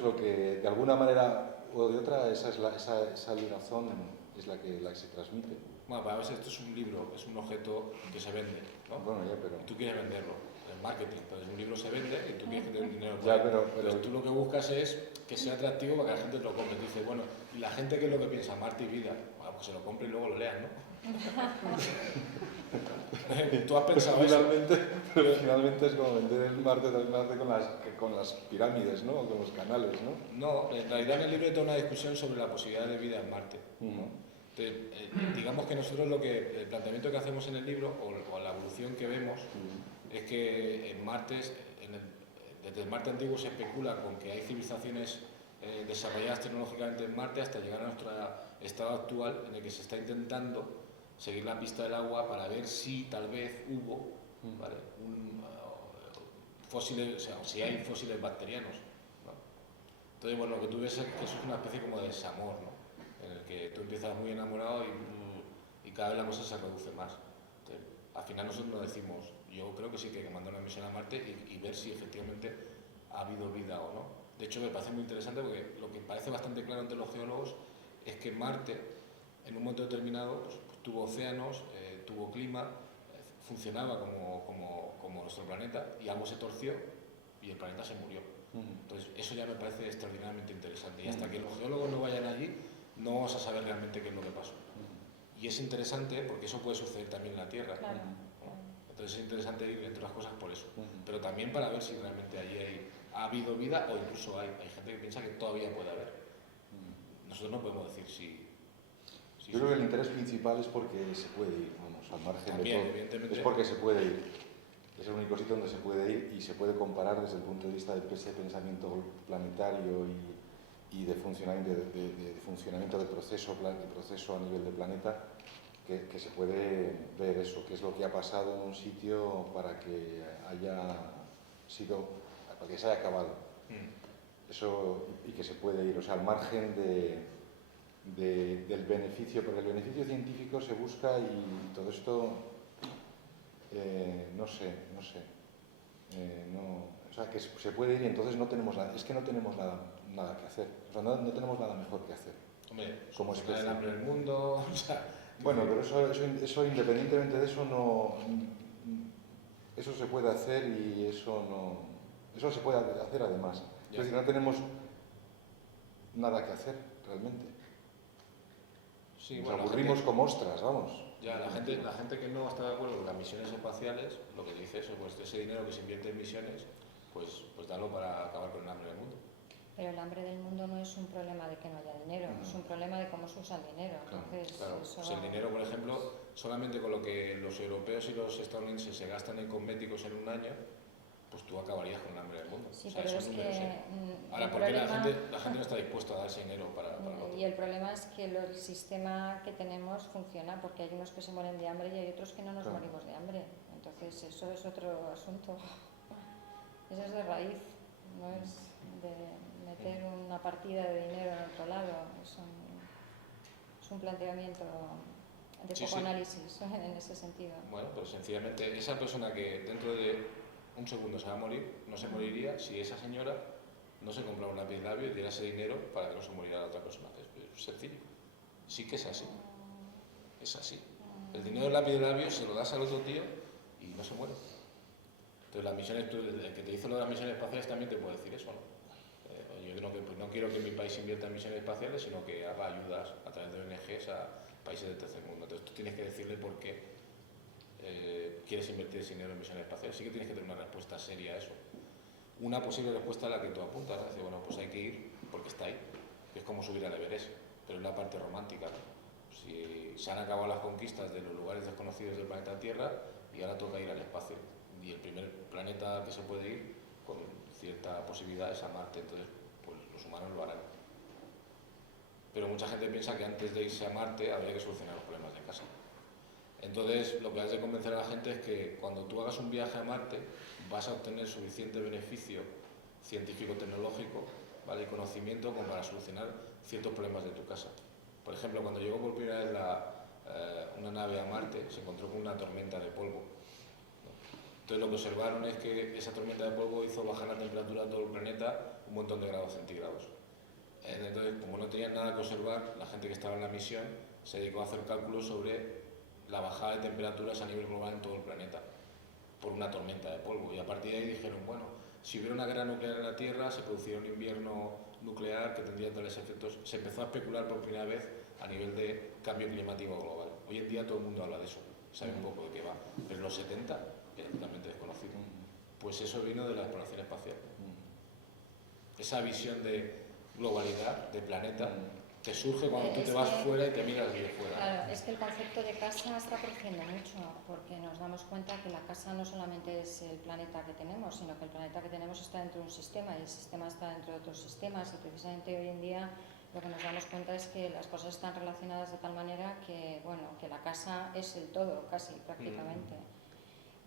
lo que de alguna manera o de otra esa ligazón es la que se transmite. Bueno, a veces esto es un libro, es un objeto que se vende, ¿no? Bueno, ya, pero Y tú quieres venderlo, en marketing. Entonces un libro se vende y tú quieres tener dinero. Ya, pero entonces tú lo que buscas es que sea atractivo para que la gente te lo compre. Tú dices, bueno, ¿y la gente qué es lo que piensa? Marte y vida. Bueno, pues se lo compre y luego lo lean, ¿no? Tú has pensado pero finalmente es como vender el Marte también hace con las pirámides, ¿no? O con los canales, ¿no? No, en realidad en el libro hay toda una discusión sobre la posibilidad de vida en Marte, ¿no? Entonces, digamos que nosotros el planteamiento que hacemos en el libro, o la evolución que vemos, es que en Marte, desde el Marte antiguo se especula con que hay civilizaciones desarrolladas tecnológicamente en Marte hasta llegar a nuestro estado actual en el que se está intentando seguir la pista del agua para ver si tal vez hubo, ¿vale? Fósiles, o sea, si hay fósiles bacterianos, ¿no? Entonces, bueno, lo que tú ves es que eso es una especie como de desamor, ¿no? En el que tú empiezas muy enamorado y cada vez la cosa se reduce más. Entonces, al final nosotros nos decimos, yo creo que sí que hay que mandar una misión a Marte y ver si efectivamente ha habido vida o no. De hecho, me parece muy interesante porque lo que parece bastante claro entre los geólogos es que Marte, en un momento determinado, pues, tuvo océanos, tuvo clima, funcionaba como nuestro planeta y algo se torció y el planeta se murió. Entonces, eso ya me parece extraordinariamente interesante. Y hasta que los geólogos no vayan allí, no vamos a saber realmente qué es lo que pasó. Y es interesante porque eso puede suceder también en la Tierra. Claro. Entonces es interesante ir, entre otras cosas, por eso. Pero también para ver si realmente allí ha habido vida o incluso hay gente que piensa que todavía puede haber. Nosotros no podemos decir si yo creo que el interés principal es porque se puede ir, vamos, al margen también, de todo. Evidentemente. Es porque se puede ir. Es el único sitio donde se puede ir y se puede comparar desde el punto de vista de ese pensamiento planetario y de funcionamiento del proceso a nivel de planeta, que se puede ver eso, qué es lo que ha pasado en un sitio para que se haya acabado. Eso, y que se puede ir, o sea, al margen del beneficio, porque el beneficio científico se busca y todo esto, no sé, o sea, que se puede ir y entonces no tenemos nada que hacer, o sea, no tenemos nada mejor que hacer. Hombre, como especie. el hambre del mundo, o sea, bueno, pero eso independientemente de eso eso se puede hacer y eso se puede hacer además. Es decir, no tenemos nada que hacer realmente. Sí, Nos bueno, aburrimos como ostras, vamos. Ya, la gente que no está de acuerdo con las misiones espaciales, lo que dice eso, pues ese dinero que se invierte en misiones, pues darlo para acabar con el hambre del mundo. Pero el hambre del mundo no es un problema de que no haya dinero, es un problema de cómo se usa el dinero. Entonces, claro. Eso Pues el dinero, por ejemplo, solamente con lo que los europeos y los estadounidenses se gastan en cosméticos en un año, pues tú acabarías con el hambre del mundo. Sí, o sea, pero esos es números, que Ahora, ¿por qué la gente no está dispuesta a dar ese dinero para otro? Y el problema es que el sistema que tenemos funciona porque hay unos que se mueren de hambre y hay otros que no nos morimos de hambre. Entonces eso es otro asunto. Eso es de raíz, no es de meter una partida de dinero en otro lado. Es un planteamiento de poco análisis en ese sentido. Bueno, pues sencillamente esa persona que dentro de un segundo se va a morir, no se moriría si esa señora no se compraba un lápiz de labio y diera ese dinero para que no se muriera la otra persona. Es sencillo. Sí que es así. Es así. El dinero del lápiz de labio se lo das al otro tío y no se muere. Entonces las misiones, el que te hizo lo de las misiones espaciales también te puede decir eso, ¿no? Yo no quiero que mi país invierta en misiones espaciales, sino que haga ayudas a través de ONGs a países del tercer mundo. Entonces tú tienes que decirle por qué quieres invertir ese dinero en misiones espaciales. Sí que tienes que tener una respuesta seria a eso. Una posible respuesta a la que tú apuntas, ¿no? Decir, bueno, pues hay que ir porque está ahí. Es como subir al Everest, pero es la parte romántica, ¿no? Si se han acabado las conquistas de los lugares desconocidos del planeta Tierra y ahora toca ir al espacio. Y el primer planeta que se puede ir con cierta posibilidad es a Marte, entonces pues los humanos lo harán. Pero mucha gente piensa que antes de irse a Marte habría que solucionar los problemas de casa. Entonces lo que has de convencer a la gente es que cuando tú hagas un viaje a Marte vas a obtener suficiente beneficio científico-tecnológico, ¿vale? Y conocimiento como para solucionar ciertos problemas de tu casa. Por ejemplo, cuando llegó por primera vez una nave a Marte, se encontró con una tormenta de polvo. Entonces lo que observaron es que esa tormenta de polvo hizo bajar la temperatura de todo el planeta un montón de grados centígrados. Entonces, como no tenían nada que observar, la gente que estaba en la misión se dedicó a hacer cálculos sobre la bajada de temperaturas a nivel global en todo el planeta por una tormenta de polvo. Y a partir de ahí dijeron, bueno, si hubiera una guerra nuclear en la Tierra, se produciría un invierno nuclear que tendría tales efectos. Se empezó a especular por primera vez a nivel de cambio climático global. Hoy en día todo el mundo habla de eso, sabe un poco de qué va, pero en los 70 era totalmente desconocido. Pues eso vino de la exploración espacial. Esa visión de globalidad, de planeta, que surge cuando tú te vas fuera y te miras desde fuera. Claro, es que el concepto de casa está creciendo mucho, porque nos damos cuenta que la casa no solamente es el planeta que tenemos, sino que el planeta que tenemos está dentro de un sistema y el sistema está dentro de otros sistemas, y precisamente hoy en día lo que nos damos cuenta es que las cosas están relacionadas de tal manera que, bueno, que la casa es el todo, casi, prácticamente.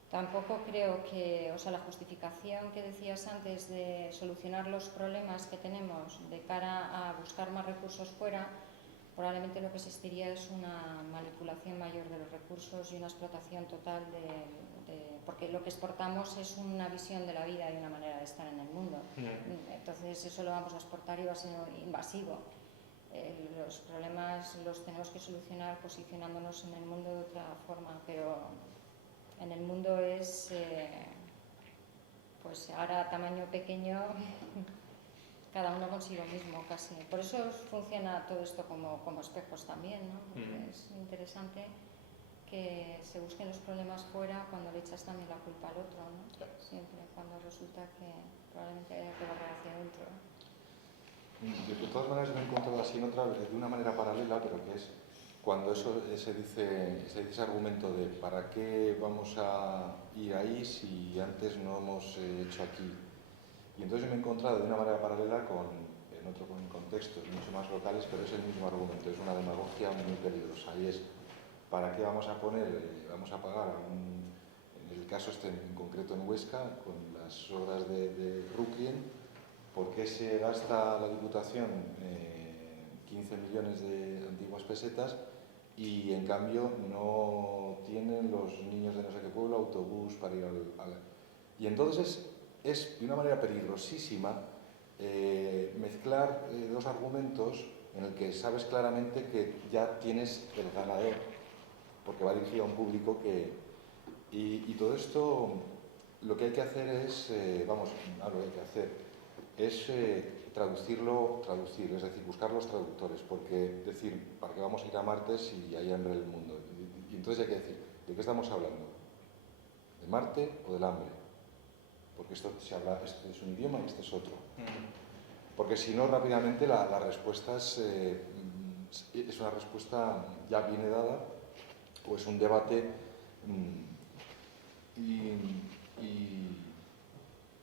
Tampoco creo que, o sea, la justificación que decías antes de solucionar los problemas que tenemos de cara a buscar más recursos fuera, probablemente lo que existiría es una manipulación mayor de los recursos y una explotación total porque lo que exportamos es una visión de la vida y una manera de estar en el mundo. Entonces eso lo vamos a exportar y va a ser invasivo. Los problemas los tenemos que solucionar posicionándonos en el mundo de otra forma, pero en el mundo es, pues ahora a tamaño pequeño, cada uno consigo mismo casi. Por eso funciona todo esto como espejos también, ¿no? Porque es interesante que se busquen los problemas fuera cuando le echas también la culpa al otro, ¿no? Siempre, cuando resulta que probablemente haya que barrer hacia adentro. De todas maneras me he encontrado así de una manera paralela, pero que es cuando se dice ese argumento de ¿para qué vamos a ir ahí si antes no hemos hecho aquí? Y entonces me he encontrado de una manera paralela en otro contextos mucho más locales, pero es el mismo argumento, es una demagogia muy peligrosa, y es ¿para qué vamos a vamos a pagar en el caso en concreto en Huesca, con las obras de Ruquien, por qué se gasta la Diputación 15 millones de antiguas pesetas y en cambio no tienen los niños de no sé qué pueblo autobús para ir Y entonces es de una manera peligrosísima mezclar dos argumentos en el que sabes claramente que ya tienes el ganador, porque va dirigido a un público que... Y todo esto, lo que hay que hacer es, lo que hay que hacer es traducir, es decir, buscar los traductores, porque decir, ¿para qué vamos a ir a Marte si hay hambre en el mundo? Y entonces hay que decir, ¿de qué estamos hablando? ¿De Marte o del hambre? Porque este es un idioma y este es otro. Porque si no, rápidamente la respuesta es una respuesta ya viene dada, o es un debate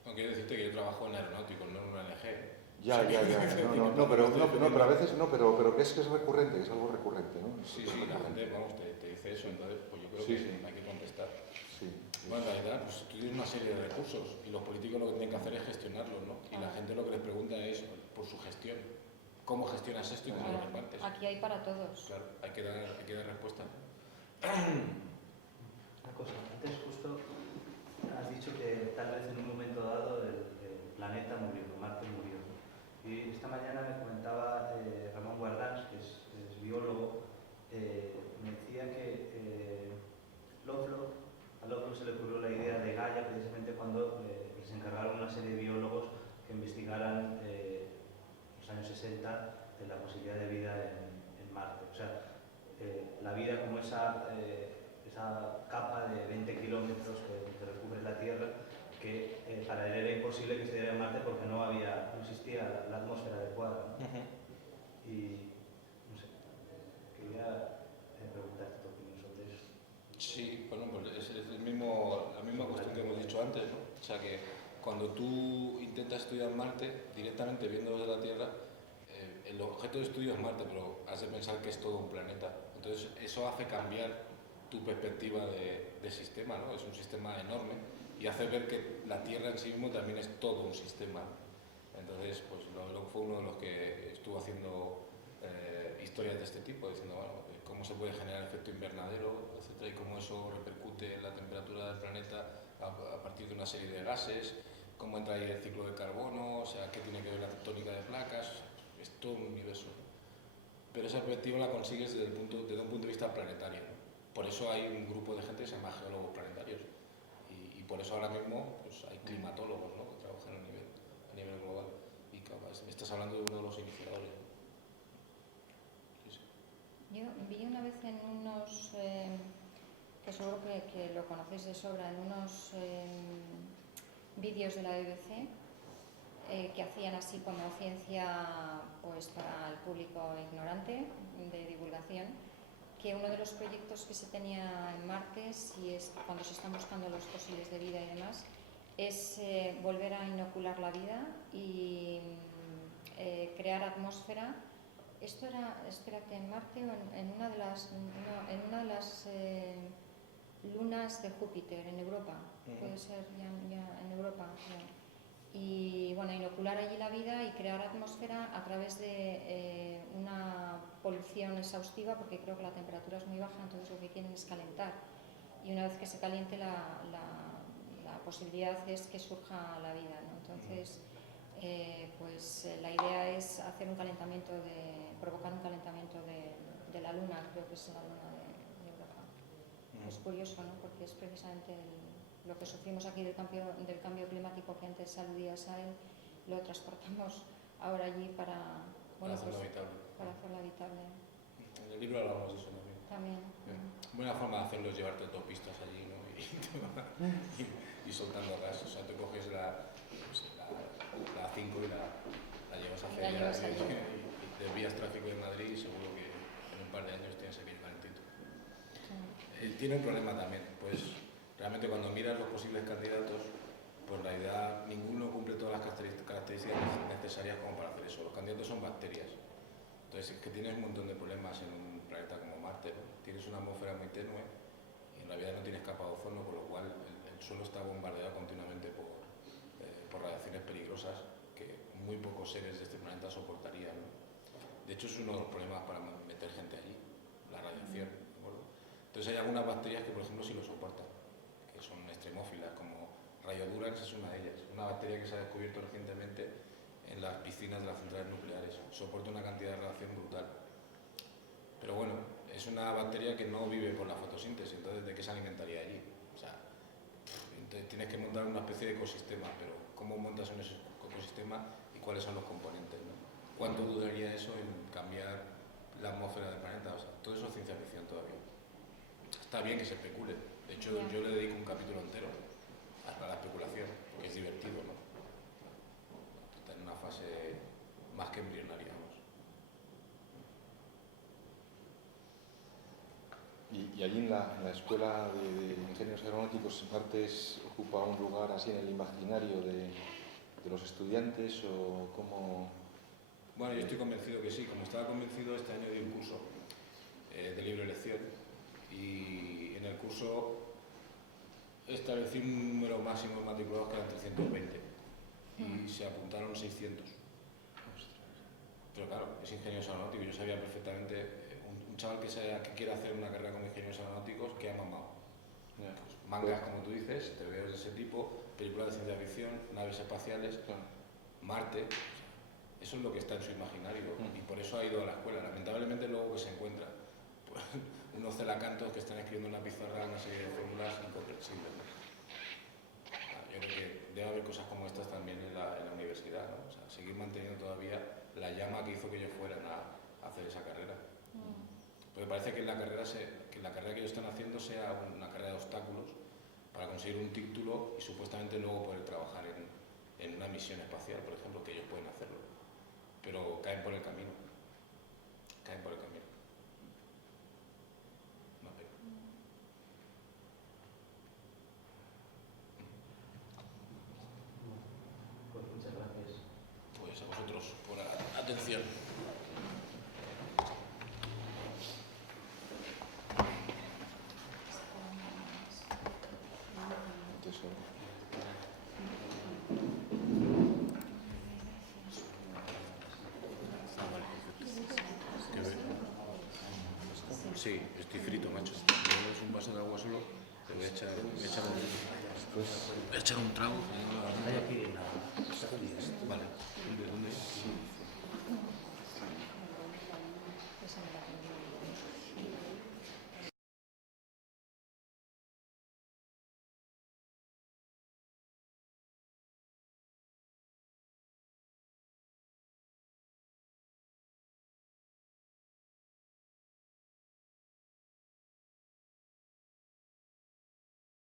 No quiero decirte que yo trabajo en aeronáutico, no en una ONG. Pero a veces pero que es recurrente, es algo recurrente, ¿no? Sí, la gente, te dice eso, entonces pues yo creo que hay que contestar. Sí. Bueno, en realidad, pues tú tienes una serie de recursos y los políticos lo que tienen que hacer es gestionarlos, ¿no? Y la gente lo que les pregunta es por su gestión. ¿Cómo gestionas esto y cómo lo repartes? Aquí hay para todos. Claro, hay que dar respuesta. Una cosa, antes justo has dicho que tal vez en un momento dado el planeta murió, Marte murió. Y esta mañana me comentaba Ramón Guardans, que es biólogo, me decía que a Lovelock se le ocurrió la idea de Gaia precisamente cuando les encargaron una serie de biólogos que investigaran los años 60 de la posibilidad de vida en Marte. O sea, la vida como esa capa de 20 kilómetros que recubre la Tierra, que para él era imposible que se diera en Marte porque no existía la atmósfera adecuada, ¿no? Y no sé, quería preguntarte tu opinión sobre eso. Sí, bueno, pues es la misma cuestión que hemos dicho antes, ¿no? O sea que cuando tú intentas estudiar Marte, directamente viendo desde la Tierra, el objeto de estudio es Marte, pero has de pensar que es todo un planeta. Entonces eso hace cambiar tu perspectiva de sistema, ¿no? Es un sistema enorme y hace ver que la Tierra en sí mismo también es todo un sistema. Entonces, pues Lovelock fue uno de los que estuvo haciendo historias de este tipo, diciendo, bueno, cómo se puede generar efecto invernadero, etcétera, y cómo eso repercute en la temperatura del planeta a partir de una serie de gases, cómo entra ahí el ciclo de carbono, o sea, qué tiene que ver la tectónica de placas, es todo un universo. Pero esa perspectiva la consigues desde un punto de vista planetario, ¿no? Por eso hay un grupo de gente que se llama geólogos planetarios y por eso ahora mismo pues, hay climatólogos, ¿no?, que trabajan a nivel global. Y capaz, me estás hablando de uno de los iniciadores, ¿no? Sí, sí. Yo vi una vez en unos, que seguro que lo conocéis de sobra, en unos vídeos de la BBC que hacían así como ciencia pues para el público ignorante, de divulgación, que uno de los proyectos que se tenía en Marte, si es cuando se están buscando los fósiles de vida y demás, es volver a inocular la vida y crear atmósfera. Esto era, espérate, en Marte o en una de las lunas de Júpiter, en Europa, puede ser ya en Europa, creo. Y bueno, inocular allí la vida y crear atmósfera a través de una polución exhaustiva, porque creo que la temperatura es muy baja, entonces lo que quieren es calentar. Y una vez que se caliente, la posibilidad es que surja la vida, ¿no? Entonces, la idea es hacer un calentamiento, provocar un calentamiento de la Luna, creo que es la Luna de Europa. Es curioso, ¿no?, porque es precisamente lo que sufrimos aquí del cambio climático que antes aludías a él, lo transportamos ahora allí para hacerlo habitable. Para hacerlo habitable. En el libro hablamos de eso también. Buena forma de hacerlo es llevarte autopistas allí, ¿no? y soltando gas. O sea, te coges la A5 y la llevas hacia allá y desvías tráfico de Madrid y seguro que en un par de años tienes aquello calentito. Tiene un problema también, pues realmente cuando miras los posibles candidatos, pues la idea, ninguno cumple todas las características necesarias como para hacer eso. Los candidatos son bacterias. Entonces es que tienes un montón de problemas en un planeta como Marte, ¿no? Tienes una atmósfera muy tenue y en realidad no tienes capa de ozono, por lo cual el suelo está bombardeado continuamente por radiaciones peligrosas que muy pocos seres de este planeta soportarían, ¿no? De hecho es uno de los problemas para meter gente allí, la radiación, ¿de acuerdo? Entonces hay algunas bacterias que por ejemplo sí lo soportan, que son extremófilas, como Rayodurans es una de ellas, una bacteria que se ha descubierto recientemente en las piscinas de las centrales nucleares, soporta una cantidad de radiación brutal. Pero bueno, es una bacteria que no vive por la fotosíntesis, entonces ¿de qué se alimentaría allí? O sea, entonces tienes que montar una especie de ecosistema, pero ¿cómo montas un ecosistema y cuáles son los componentes, ¿no? ¿Cuánto dudaría eso en cambiar la atmósfera del planeta? O sea, todo eso es ciencia ficción todavía. Está bien que se especule, de hecho yo le dedico un capítulo entero a la especulación, porque es divertido, ¿no? Está en una fase más que embrionaria, vamos. Y allí en la Escuela de Ingenieros Aeronáuticos, Marte ocupa un lugar así en el imaginario de los estudiantes, o cómo... Bueno, yo estoy convencido que sí. Como estaba convencido, este año di un curso de libre elección y en el curso establecí un número máximo de matriculados que eran 320 y se apuntaron 600. Pero claro, es ingeniero aeronáutico. Yo sabía perfectamente, un chaval que quiera hacer una carrera como ingeniero aeronáuticos, que ha mamado. Pues mangas, como tú dices, TVOs de ese tipo, películas de ciencia ficción, naves espaciales, Marte. Eso es lo que está en su imaginario y por eso ha ido a la escuela. Lamentablemente luego que se encuentra pues, unos celacantos que están escribiendo en la pizarra una serie de fórmulas incomprensibles, ¿no? Yo creo que debe haber cosas como estas también en la universidad, ¿no? O sea, seguir manteniendo todavía la llama que hizo que ellos fueran a hacer esa carrera. Porque parece que la carrera que ellos están haciendo sea una carrera de obstáculos para conseguir un título y supuestamente luego poder trabajar en una misión espacial, por ejemplo, que ellos pueden hacerlo. Pero caen por el camino. Caen por el camino. Una pena. Pues muchas gracias. Pues a vosotros por la atención.